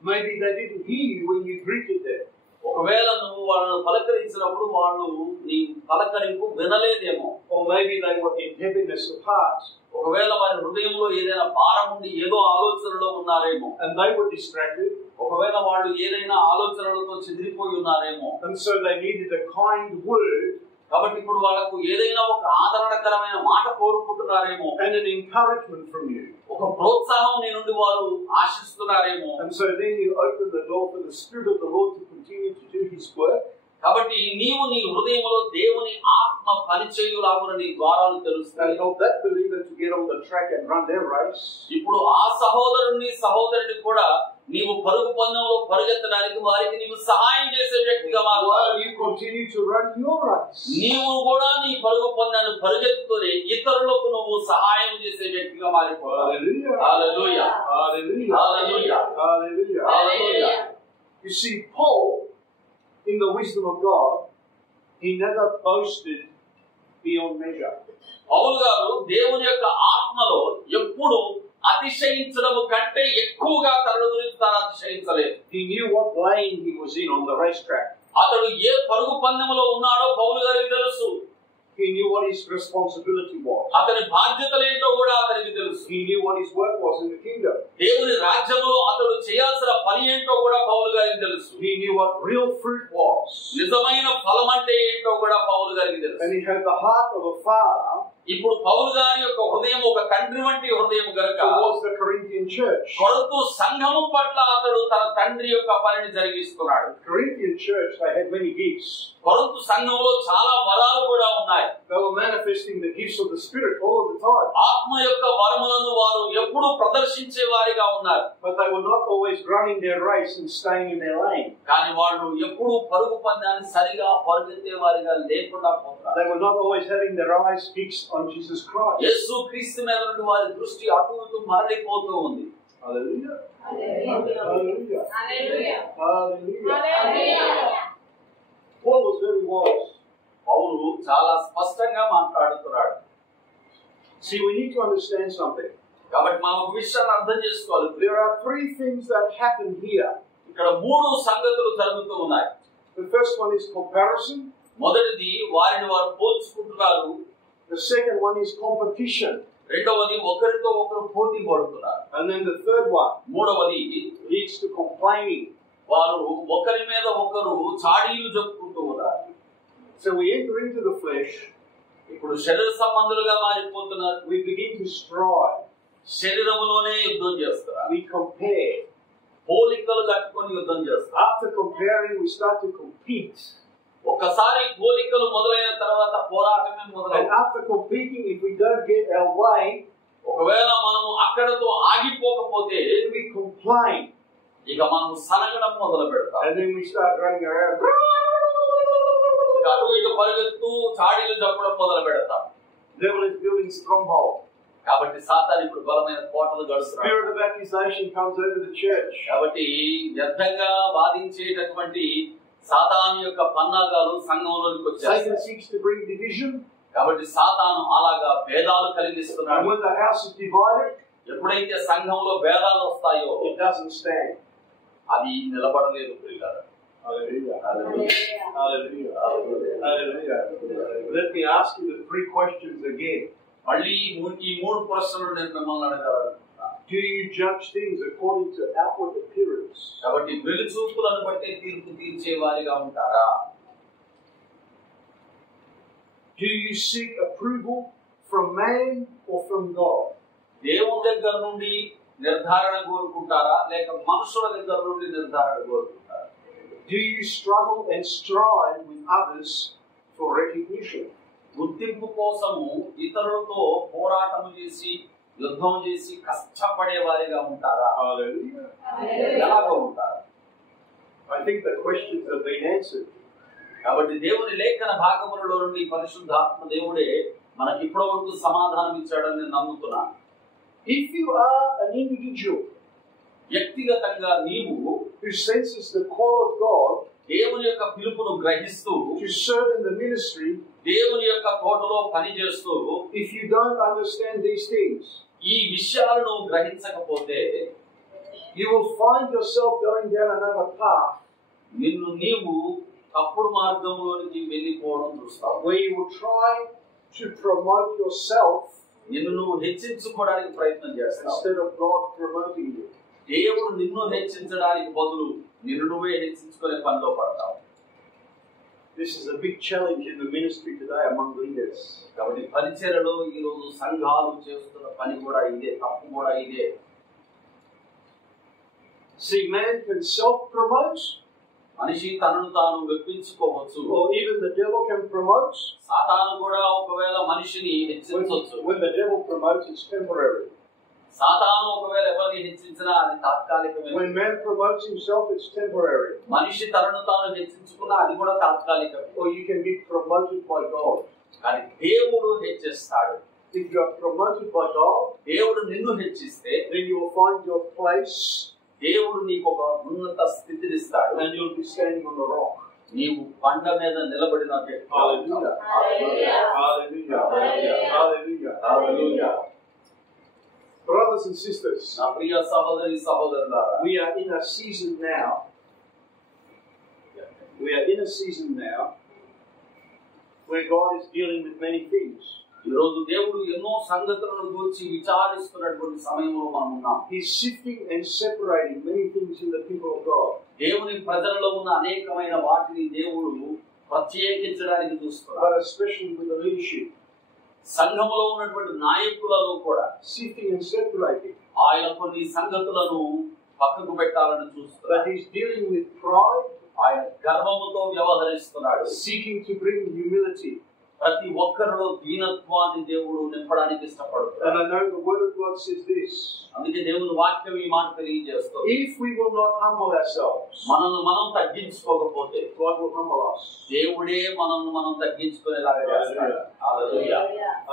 maybe they didn't hear you when you greeted them. ఒకవేళ నువ్వు వాళ్ళను పలకరించినప్పుడు వాళ్ళు నీ పలకరింపు వినలేదేమో. Or maybe they were in heaviness of heart ఒకవేళ వారి హృదయంలో ఏదైనా భారం ఉండి ఏదో ఆలోచనలో ఉన్నారేమో. and they were distracted, ఒకవేళ వాళ్ళు ఏదైనా ఆలోచనలతో చెదిరిపోయి ఉన్నారేమో. and so they needed a kind word కాబట్టి ఇప్పుడు వాళ్ళకు ఏదైనా ఒక ఆదరణకరమైన మాట కోరుకుంటున్నారేమో. and an encouragement from you. ఒక ప్రోత్సాహం నీ నుండి వారు ఆశిస్తున్నారేమో. And so then you open the door for the Spirit of the Lord to continue to do His work. కాబట్టి నీవు నీ హృదయంలో దేవుని ఆత్మ పరిచయులాగున నీ ద్వారాలు And తెలుస్తాయి. help that believer to get on the track and run their race. ఇప్పుడు ఆ సహోదరుని కూడా నీవు పరుగు పందెంలో పరుగెత్తడానికి వారికి నీవు సహాయం చేసే వ్యక్తిగా మారు. While you continue to run your race. నీవు కూడా నీ పరుగు పందాన్ని పరుగెత్తుతూనే ఇతరులకు నువ్వు సహాయం చేసే వ్యక్తిగా మారిపోవాలి. Hallelujah. Hallelujah. Hallelujah. Hallelujah. Hallelujah. Hallelujah. You see, Paul, in the wisdom of God, he never boasted beyond measure. పౌలు గారు దేవుని యొక్క ఆత్మలో ఎప్పుడు అతిశయించడం కంటే ఎక్కువగా తన గురించి తాను అతిశయించలేదు. He knew what lane he was in on the racetrack. అతడు ఏ పరుగు పందెంలో ఉన్నాడో పౌలు గారికి తెలుసు. He knew what his responsibility was. అతని బాధ్యతలేంటో కూడా అతనికి తెలుసు. He knew what his work was in the kingdom. దేవుని రాజ్యంలో అతడు చేయాల్సిన పని ఏంటో కూడా పౌలు గారికి తెలుసు. He knew what real fruit was. నిజమైన ఫలం అంటే ఏంటో కూడా పౌలు గారికి తెలుసు. And he had the heart of a father ఇప్పుడు పౌలు గారి యొక్క హృదయం ఒక తండ్రి వంటి హృదయం గనుక towards the Corinthian Corinthian church. కొరింథు సంఘము పట్ల అతడు తన తండ్రి యొక్క పనిని జరిగిస్తున్నాడు. Corinthian church, they had many gifts. కొరింథు సంఘంలో చాలా వరాలు కూడా ఉన్నాయి. They were manifesting the gifts of the Spirit all of the time. ఆత్మ యొక్క వరములను వారు ఎప్పుడూ ప్రదర్శించే వారిగా ఉన్నారు. But they were not always running their race and staying in their lane. కానీ వాళ్ళు ఎప్పుడూ పరుగు పందాన్ని సరిగా పరుగెత్తే వారిగా లేకుండా పోతారు. They were not always having their eyes fixed on Jesus Christ. యేసు క్రీస్తు మీద నుండి వారి దృష్టి అటు ఇటు మరలిపోతూ ఉంది. Hallelujah. Hallelujah. Hallelujah. Hallelujah. Hallelujah. Hallelujah. Paul was very wise. పౌలు చాలా స్పష్టంగా మాట్లాడుతున్నాడు. See, we need to understand something. కాబట్టి మనం ఒక విషయాన్ని అర్థం చేసుకోవాలి. There are three things that happen here. ఇక్కడ మూడు సంగతులు జరుగుతూ ఉన్నాయి. The first one is comparison. మొదటిది వారిని వారు పోల్చుకుంటున్నారు. The second one is competition. రెండవది ఒకరితో ఒకరు పోటీ పడుతున్నారు. And then the third one మూడవది leads to complaining. వారు ఒకరి మీద ఒకరు చాడీలు చెప్పుకుంటూ ఉన్నారు. So we enter into the flesh. ఇప్పుడు శరీర సంబంధులుగా మారిపోతున్నారు. We begin to strive. శరీరములోనే యుద్ధం చేస్తారు. We compare. పోలికలు కట్టుకొని యుద్ధం చేస్తారు. After comparing, we start to compete. ఒకసారి పోలికలు మొదలైన తర్వాత పోరాటమే And మొదలైంది. after competing, if we don't get our way, ఒకవేళ మనం అక్కడతో ఆగిపోకపోతే we complain. ఇక మనం సనగడం మొదలు పెడతాం. And then we start running around. ఇక అటు ఇటు పరిగెత్తు చాడీలు చెప్పడం మొదలు పెడతాం. Devil is building stronghold. కాబట్టి సాతాను ఇప్పుడు బలమైన కోటలు గడుస్తున్నాడు. Spirit of accusation comes over the church. కాబట్టి వ్యర్థంగా వాదించేటటువంటి సాతాను యొక్క పన్నాగాలు సంఘంలోనికి వచ్చాయి. Satan seeks to bring division. కాబట్టి సాతాను అలాగా భేదాలు And కలిగిస్తున్నాడు. when the house is divided, ఎప్పుడైతే సంఘంలో భేదాలు వస్తాయో it doesn't stand. అది నిలబడలేదు ప్రియులారా. Hallelujah. Hallelujah. Hallelujah. Hallelujah. Let me ask you the three questions again. మళ్ళీ ఈ మూడు ప్రశ్నలు నేను మిమ్మల్ని అడగాలనుకుంటున్నాను. Do you judge things according to outward appearance? కాబట్టి వెలుచూపులను బట్టి తీర్పు తీర్చే వారిగా ఉంటారా? Do you seek approval from man or from God? దేవుని దగ్గర నుండి నిర్ధారణ కోరుకుంటారా లేక మనుషుల దగ్గర నుండి నిర్ధారణ కోరుకుంటారా? Do you struggle and strive with others for recognition? గుర్తింపు కోసము ఇతరులతో పోరాటం చేసి యుద్ధం చేసి కష్టపడే వారిగా ఉంటారా? Hallelujah. ఎలాగో ఉంటారా? I think the questions have been answered. కాబట్టి దేవుని లేఖన భాగములలో నుండి పరిశుద్ధాత్మ దేవుడే మనకి ఇప్పటి వరకు సమాధానం ఇచ్చాడని నేను నమ్ముతున్నాను. If you are an individual వ్యక్తిగతంగా నీవు who senses the call of God దేవుని యొక్క పిలుపును గ్రహిస్తూ to serve in the ministry, దేవుని యొక్క తోటలో పనిచేస్తూ if you don't understand these things, ఈ విషయాలను గ్రహించకపోతే you will find yourself going down another path నిన్ను నీవు తప్పుడు మార్గంలోనికి వెళ్ళిపోవడం చూస్తావు. where you will try to promote yourself నిన్ను నువ్వు హెచ్చించుకోవడానికి ప్రయత్నం చేస్తావు. instead of God promoting you. దేవుడు నిన్ను హెచ్చించడానికి బదులు నిన్ను నువ్వే హెచ్చించుకునే పనిలో పడతావు. This is a big challenge in the ministry today among leaders. కాబట్టి పరిచర్యలో ఈ రోజు సంఘాలు చేస్తున్న పని కూడా ఇదే, తప్పు కూడా ఇదే. See, man can self-promote, మనిషి తనను తాను మెప్పించుకోవచ్చు. or even the devil can promote. సాతాను కూడా ఒకవేళ మనిషిని హెచ్చించవచ్చు. When the devil promotes, it's temporary. సాతాను ఒకవేళ ఎవరిని హెచ్చించినా అది తాత్కాలికమే. When man promotes himself, it's temporary. మనిషి తనను తాను హెచ్చించుకున్నా అది కూడా తాత్కాలికమే. Or you can be promoted by God. కానీ దేవుడు హెచ్చిస్తాడు. If you are promoted by God, దేవుడు నిన్ను హెచ్చిస్తే then you will find your place దేవుడు నీకు ఒక ఉన్నత స్థితిని ఇస్తాడు. and you'll be standing on the rock. నీవు కొండ మీద నిలబడిన వ్యక్తి. Hallelujah. Hallelujah. Hallelujah. Hallelujah. Hallelujah. Hallelujah. Brothers and sisters, నా ప్రియ సహోదరి సహోదరులారా, we are in a season now. We are in a season now where God is dealing with many things. ఈ రోజు దేవుడు ఎన్నో సంగతులను గురించి విచారిస్తున్నటువంటి సమయంలో మనం ఉన్నాం. He's sifting and separating many things in the people of God. దేవుని ప్రజలలో ఉన్న అనేకమైన వాటిని దేవుడు ప్రత్యేకించడానికి చూస్తున్నాడు. But especially with the leadership. సంఘములో ఉన్నటువంటి నాయకులలో కూడా Sifting and separating. ఆయన కొన్ని సంగతులను పక్కకు పెట్టాలని చూస్తున్నాడు. But he's dealing with pride, ఆయన గర్వముతో వ్యవహరిస్తున్నాడు. seeking to bring humility. ప్రతి ఒక్కరిలో దీనత్వాన్ని దేవుడు నింపడానికి ఇష్టపడుతున్నాడు. And I know the word of God says this. అందుకే దేవుని వాక్యం ఈ మాట తెలియజేస్తుంది. If we will not humble ourselves, మనల్ని మనం తగ్గించుకోకపోతే God will humble us. దేవుడే మనల్ని మనం తగ్గించుకునేలాగా చేస్తాడు. హల్లెలూయా.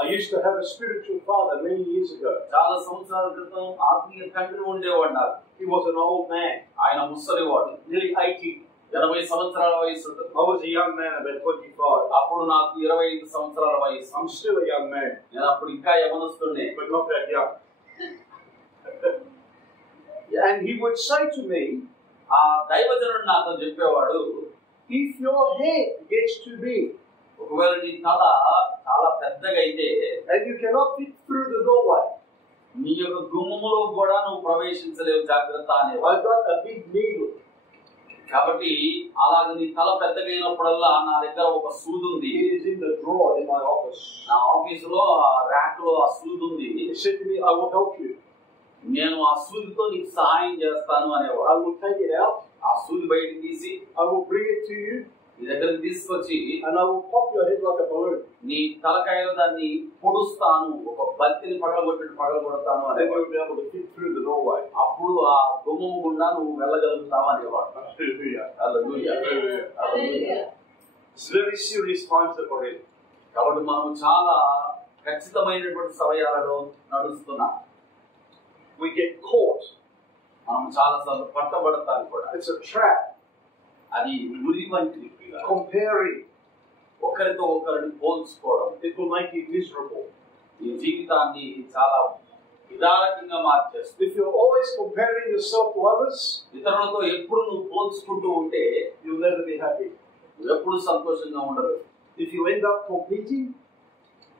I used to have a spiritual father many years ago. చాలా సంవత్సరాల క్రితం ఆత్మీయ తండ్రి ఉండేవాడు నాకు. He was an old man, ఆయన ముసలివాడు, nearly 80. 80 సంవత్సరాల వయసు ఉంటుంది. I was a young man, about 25. అప్పుడు నాకు 25 సంవత్సరాల వయసు. I'm still a young man, నేను అప్పుడు ఇంకా యవనస్తున్నే. but not that young. And he would say to me, ఆ దైవజనుడు నాతో చెప్పేవాడు, if your head gets too big ఒకవేళ నీ తల చాలా పెద్దగా అయితే and you cannot fit through the doorway, నీ యొక్క గుమ్మములో కూడా నువ్వు ప్రవేశించలేవు, జాగ్రత్త అనేవాడు. I've got a big needle. కాబట్టి అలాగ నీ తల పెద్దగా అయినప్పుడల్లా నా దగ్గర ఒక సూది ఉంది. It is in the drawer in my office. నా ఆఫీసులో ఆ ర్యాక్ లో ఆ సూది ఉంది. He said to me, I will help you. నేను ఆ సూదితో నీకు సహాయం చేస్తాను అనేవాడు. I will take it out. ఆ సూది బయటికి తీసి I will bring it to you. నీ దగ్గరికి తీసుకొచ్చి And I will pop your head like a balloon. నీ తలకాయలో దాన్ని పొడుస్తాను, ఒక బంతిని పగలగొడతాను And then అనేవాడు. you'll be able to fit through the doorway. అప్పుడు ఆ గుమ్మము గుండా నువ్వు వెళ్ళగలుగుతావు అనేవాడు. Hallelujah. Hallelujah. Hallelujah. It's very serious times that we're in. కాబట్టి మనం చాలా ఖచ్చితమైనటువంటి సమయాలలో నడుస్తున్నాం. We get caught. మనం చాలా సార్లు పట్టబడతాం కూడా. It's a trap. అది ఉరి వంటిది. Comparing. ఒకరితో ఒకరిని పోల్చుకోవడం It will make you miserable. ఈ జీవితాన్ని చాలా విదారకంగా మార్చేస్తుంది. If you're always comparing yourself to others, ఇతరులతో ఎప్పుడు నువ్వు పోల్చుకుంటూ ఉంటే you'll never be happy. నువ్వు ఎప్పుడు సంతోషంగా ఉండదు. If you end up competing,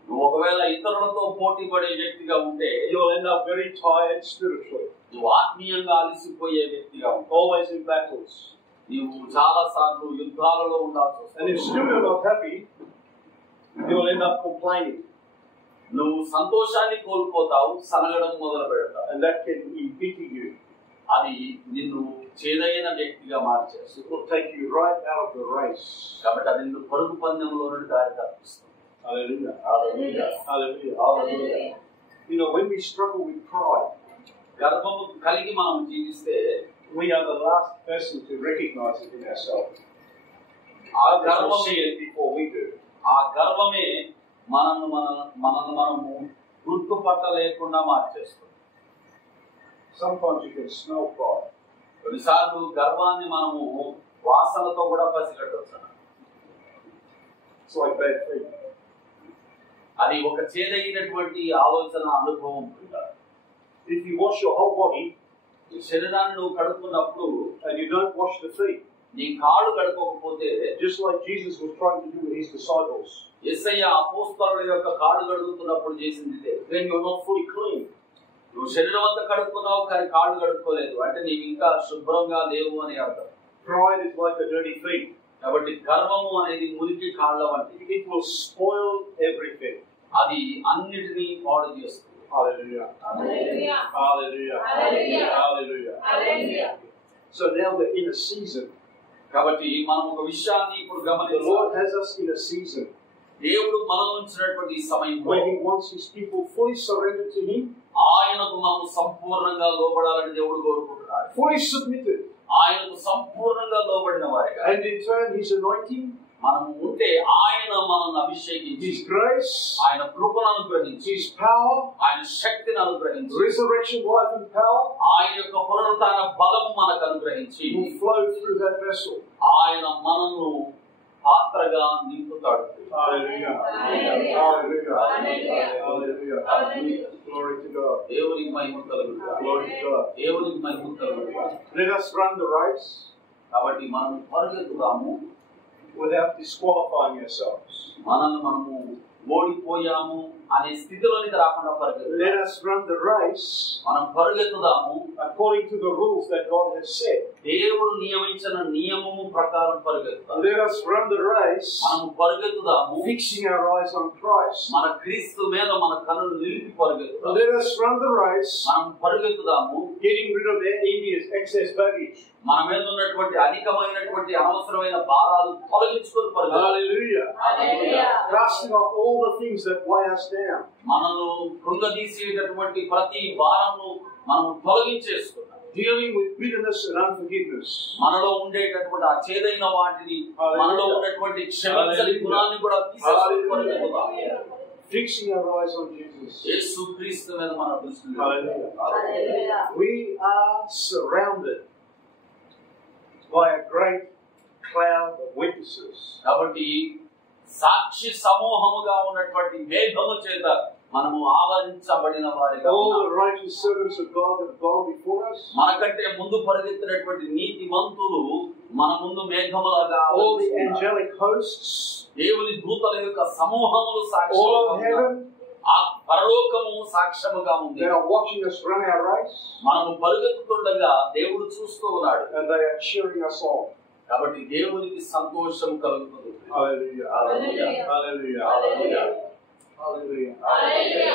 నువ్వు ఒకవేళ ఇతరులతో పోటీ పడే వ్యక్తిగా ఉంటే you'll end up very tired spiritually. నువ్వు ఆత్మీయంగా అలసిపోయే వ్యక్తిగా ఉంటావు. Always in battles. నీవు చాలా సార్లు యుద్ధాలలో ఉండాల్సి And if వస్తుంది. still you're not happy, you'll end up complaining. నువ్వు సంతోషాన్ని కోల్పోతావు, సనగడం మొదలు పెడతావు. And that can embitter you. అది నిన్ను చేదైన వ్యక్తిగా మార్చేస్తుంది. It will take you right out of the race. కాబట్టి అది నిన్ను పరుగు పందెంలో నుండి దారి తప్పిస్తుంది. Hallelujah. Hallelujah. Hallelujah. Hallelujah. You know, when we struggle with pride, గర్వము కలిగి మనం జీవిస్తే we are the last person to recognize it in ourselves. ఆ Others will గర్వమే see it before we do. ఆ గర్వమే మనము గుర్తుపట్టలేకుండా మార్చేస్తుంది. Sometimes you can smell pride. కొన్నిసార్లు గర్వాన్ని మనము వాసనతో కూడా పసిగట్టవచ్చు. It's like bad feet. అది ఒక చేదైనటువంటి ఆలోచన అనుభవం. If you wash your whole body ఈ శరీరాన్ని నువ్వు కడుక్కున్నప్పుడు and you don't wash the feet, నీ కాళ్ళు కడుక్కోకపోతే just like Jesus was trying to do with his disciples, యేసయ్య అపోస్తలుల యొక్క కాళ్ళు కడుగుతున్నప్పుడు చేసింది ఇదే. then you're not fully clean. నువ్వు శరీరం అంతా కడుక్కున్నావు కానీ కాళ్ళు కడుక్కోలేదు అంటే నీవు ఇంకా శుభ్రంగా లేవు అని అర్థం. Pride is like a dirty feet. కాబట్టి గర్వము అనేది మురికి కాళ్ళ వంటిది. It will spoil everything. అది అన్నిటినీ పాడు చేస్తుంది. Hallelujah. Hallelujah. Hallelujah. Hallelujah. Hallelujah. Hallelujah. So now we're in a season. కాబట్టి మనం ఒక విషయాన్ని ఇప్పుడు The గమనించాలి. Lord has us in a season దేవుడు మనలో ఉంచినటువంటి ఈ సమయంలో where he wants his people fully surrendered to him, ఆయనకు మనం సంపూర్ణంగా లోబడాలని దేవుడు కోరుకుంటున్నాడు. fully submitted, ఆయనకు సంపూర్ణంగా లోబడిన వారిగా and in turn his anointing, మనం ఉంటే ఆయన మనల్ని అభిషేకించి his grace, ఆయన కృపను అనుగ్రహించి his power, ఆయన శక్తిని అనుగ్రహించి resurrection life and power ఆయన యొక్క పునరుత్థాన బలం మనకు అనుగ్రహించి will flow through that vessel. ఆయన మనను పాత్రగా నింపుతాడు. Hallelujah. Hallelujah. Hallelujah. Hallelujah. Hallelujah. Hallelujah. Glory to God. దేవునికి మహిమ కలుగుతాడు. Glory to God. దేవునికి మహిమ కలుగుతాడు. Let us run the race కాబట్టి మనం పరిగెత్తుదాము, without disqualifying ourselves. మనల్ని మనము ఓడిపోయాము అనే స్థితిలోనికి రాకుండా పరిగెత్తుదాం. Let us run the race మనం పరిగెత్తుదాము according to the rules that God has set. దేవుడు నియమించిన నియమము ప్రకారం పరిగెత్తుదాం. Let us run the race మనం పరిగెత్తుదాము fixing our eyes on Christ. మన క్రీస్తు మీద మన కన్నులు నిలిపి పరిగెత్తుదాం. Let us run the race మనం పరిగెత్తుదాము getting rid of the envious excess baggage. మన మీద ఉన్నటువంటి అధికమైనటువంటి అనవసరమైన భారాలు తొలగించుకొని పరిగెత్తుదాం. Hallelujah. Hallelujah. Casting off all the things that weigh us down. మనను కృంగదీసేటటువంటి ప్రతి భారము మనం తొలగించేసుకున్నాం. Dealing with bitterness and unforgiveness. మనలో ఉండేటటువంటి ఆ చేదైన వాటిని మనలో ఉన్నటువంటి క్షమించని గుణాన్ని కూడా తీసేసుకొని పరిగెత్తుదాం. Fixing our eyes on Jesus. యేసు క్రీస్తు మీద మన దృష్టి నిలపాలి. Hallelujah. Hallelujah. We are surrounded by a great cloud of witnesses. కాబట్టి సాక్షి సమూహముగా ఉన్నటువంటి మేఘము చేత మనము ఆవరించబడిన వారిగా All ఉన్నాము. the righteous servants of God that have gone before us. మనకంటే ముందు పరిగెత్తినటువంటి నీతిమంతులు మన ముందు మేఘములాగా All the ఆవరించున్నారు. angelic hosts. దేవుని దూతల యొక్క సమూహములు All సాక్ష్యముగా of ఉన్నాయి. heaven. ఆ పరలోకము సాక్ష్యముగా ఉంది. They are watching us run our race. మనము పరుగెత్తుతుండగా దేవుడు చూస్తూ ఉన్నాడు. And they are cheering us on. కాబట్టి దేవునికి సంతోషం కలుగుతుంది. Hallelujah. Hallelujah. Hallelujah. Hallelujah. Hallelujah. Hallelujah.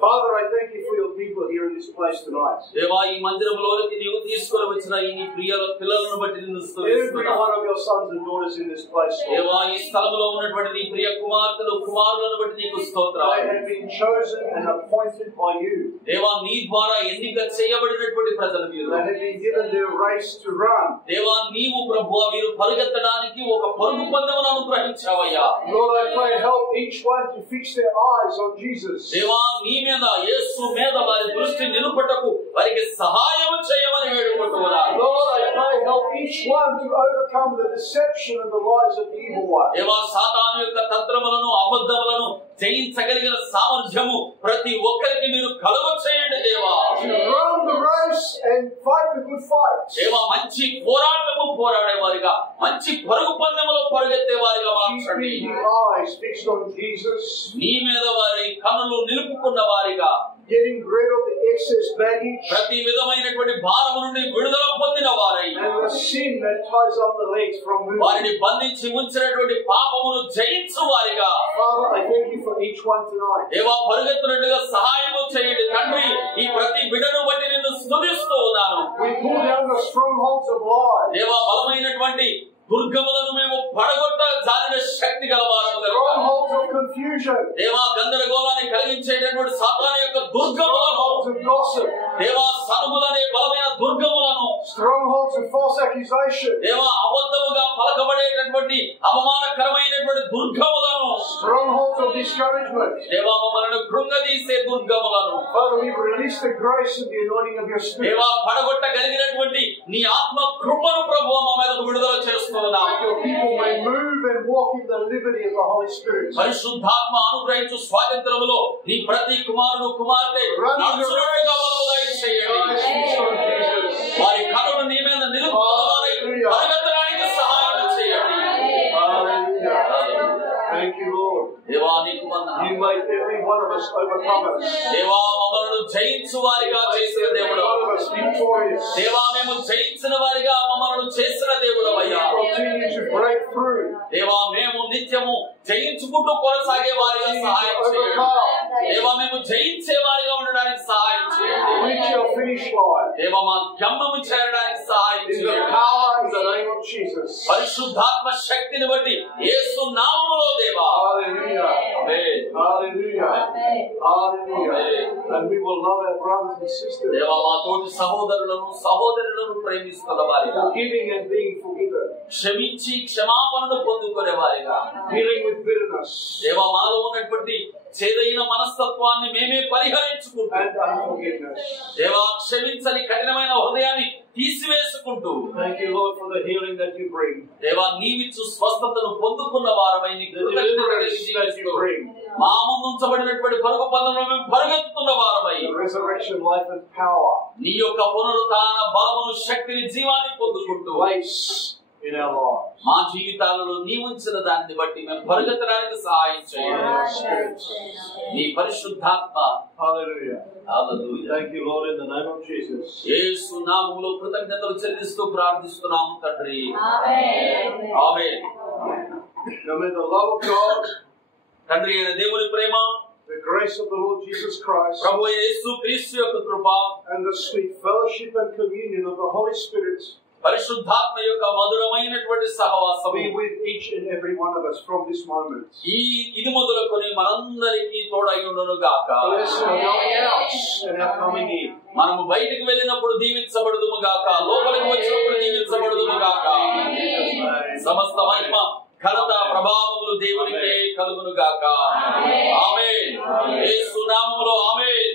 Father, I thank you for your people here in this place tonight. దేవా ఈ మందిరంలోనికి నీవు తీసుకొని వచ్చిన ఈ నీ ప్రియ పిల్లలను బట్టి నిన్ను Every స్తుతిస్తున్నాను. one of your sons and daughters in this place, Lord. దేవా ఈ స్థలములో ఉన్నటువంటి నీ ప్రియ కుమార్తెలు కుమారులను బట్టి నీకు స్తోత్రాలు. They have been chosen and appointed by you. దేవా నీ ద్వారా ఎన్నిక చేయబడినటువంటి ప్రజలు మీరు. They have been given their race to run. దేవా నీవు ప్రభువా వీరు పరిగెత్తడానికి ఒక పరుగు పందెమును అనుగ్రహించావయ్యా. Lord, I pray help each one to fix their eyes on Jesus. దేవా నీ మీద యేసు మీద వారి దృష్టి నిలుపుటకు వారికి సహాయం చేయమని వేడుకుంటున్నాను. Lord, I pray help each one to overcome the deception and the lies of the evil one. దేవా సాతాను యొక్క తంత్రములను అబద్ధములను జయించగలిగిన సామర్థ్యము ప్రతి ఒక్కరికి మీరు కలుగ చేయండి దేవా. To run the race and fight the good fight. దేవా మంచి పోరాటము పోరాడేవారిగా మంచి పరుగు పందెములో పరుగెత్తే వారిగా మార్చండి. Keeping the eyes fixed on Jesus. నీ మీద వారి కన్నులు నిలుపుకున్న వారిగా Getting rid of the excess baggage ప్రతి విధమైనటువంటి భారము నుండి విడుదల పొందిన వారై and the sin that ties up the legs from moving. వారిని బంధించి ఉంచినటువంటి పాపమును జయించు వారిగా Father, I thank you for each one tonight. దేవా పరుగెత్తునట్టుగా సహాయము చేయండి తండ్రి. ఈ ప్రతి బిడ్డను బట్టి నిన్ను స్తుతిస్తూ ఉన్నాను. We pull down the strongholds of lies. దేవా బలమైనటువంటి దుర్గములను మేము పడగొట్ట జాలిన శక్తి గలవారము కనుక Strongholds of confusion. దేవా గందరగోళాన్ని కలిగించేటటువంటి సాతాను యొక్క దుర్గములను Strongholds of gossip. దేవా సనుగులనే బలమైన దుర్గములను Strongholds of false accusation. దేవా అబద్ధముగా పలకబడేటటువంటి అవమానకరమైనటువంటి దుర్గములను Strongholds of discouragement. దేవా మమ్మల్ని కృంగదీసే దుర్గములను Father, we release the grace and the anointing of your Spirit. దేవా పడగొట్టగలిగినటువంటి నీ ఆత్మ కృపను ప్రభువు మా మీద విడుదల చేస్తున్నావు. Your people may move and walk in the liberty of the Holy Spirit. పరిశుద్ధాత్మ అనుగ్రహించు స్వాతంత్రములో నీ ప్రతి కుమారుడు కుమార్తె నడుచున్నట్టుగా బలము దయచేయండి. వారి కనులు నీ మీద నిలుపుకోవాలి. పరిగెత్తడానికి సహాయం చేయండి. Thank you, Lord. దేవా నీకు వందనాలు. You make every one of us overcomers. దేవా మమ్మల్ని జయించు వారిగా చేసిన దేవుడు. All of us victorious. దేవా మేము జయించిన వారిగా మమ్మల్ని చేసిన దేవుడు అయ్యా. Continue to break through. దేవా మేము నిత్యము జయించుకుంటూ కొనసాగే వారిగా సహాయం చేయండి. దేవా మేము జయించే వారిగా ఉండడానికి సహాయం చేయండి. Reach your finish line. దేవా మా గమ్యము చేరడానికి సహాయం In the చేయండి. power in the name of Jesus. పరిశుద్ధాత్మ శక్తిని బట్టి యేసు నామములో దేవా. Hallelujah. Amen. Hallelujah. Hallelujah. And we will love our brothers and sisters. దేవా మా తోటి సహోదరులను ప్రేమిస్తున్న వారిగా, Forgiving and being forgiven. క్షమించి క్షమాపణను పొందుకునే వారిగా, Dealing with bitterness దేవా మాలో ఉన్నటువంటి చేదైన మనస్తత్వాన్ని మేమే పరిహరించుకుంటూ, and unforgiveness. దేవా క్షమించని కఠినమైన హృదయాన్ని తీసివేసుకుంటూ, Thank you, Lord, for the healing that you bring. దేవా నీవిచ్చు స్వస్థతను పొందుకున్న వారమై నీకు The కృతజ్ఞతలు deliverance that తెలియజేస్తూ, you bring. మా ముందు ఉంచబడినటువంటి పరుగు పందెంలో మేము పరిగెత్తుతున్న వారమై The resurrection, life and power. నీ యొక్క పునరుత్థాన బలమును శక్తిని జీవాన్ని పొందుకుంటూ Grace in our lives. మా జీవితాలలో నీ ఉంచిన దాన్ని బట్టి మేము పరిగెత్తడానికి సహాయం చేయండి. నీ పరిశుద్ధాత్మ. Hallelujah. Hallelujah. Thank you, Lord, in the name of Jesus. యేసు నామములో కృతజ్ఞతలు చెల్లిస్తూ ప్రార్థిస్తున్నాము తండ్రి. ఆమేన్. ఆమేన్. Now may the love of God, తండ్రి అయిన దేవుని ప్రేమ, the grace of the Lord Jesus Christ, ప్రభు యేసు క్రీస్తు యొక్క కృప, and the sweet fellowship and communion of the Holy Spirit పరిశుద్ధాత్మ యొక్క మధురమైనటువంటి సహవాసం be with each and every one of us from this moment. ఇది మొదలుకొని మనందరికీ తోడైయుండును గాక. Bless our going out and our coming in. మనము బయటికి వెళ్ళినప్పుడు దీవించబడుదుము గాక, లోపలికి వచ్చినప్పుడు దీవించబడుదుము గాక. సమస్త మహిమ ఘనత ప్రభావములు దేవునికే కలుగును గాక. ఆమేన్. యేసు నామములో ఆమేన్.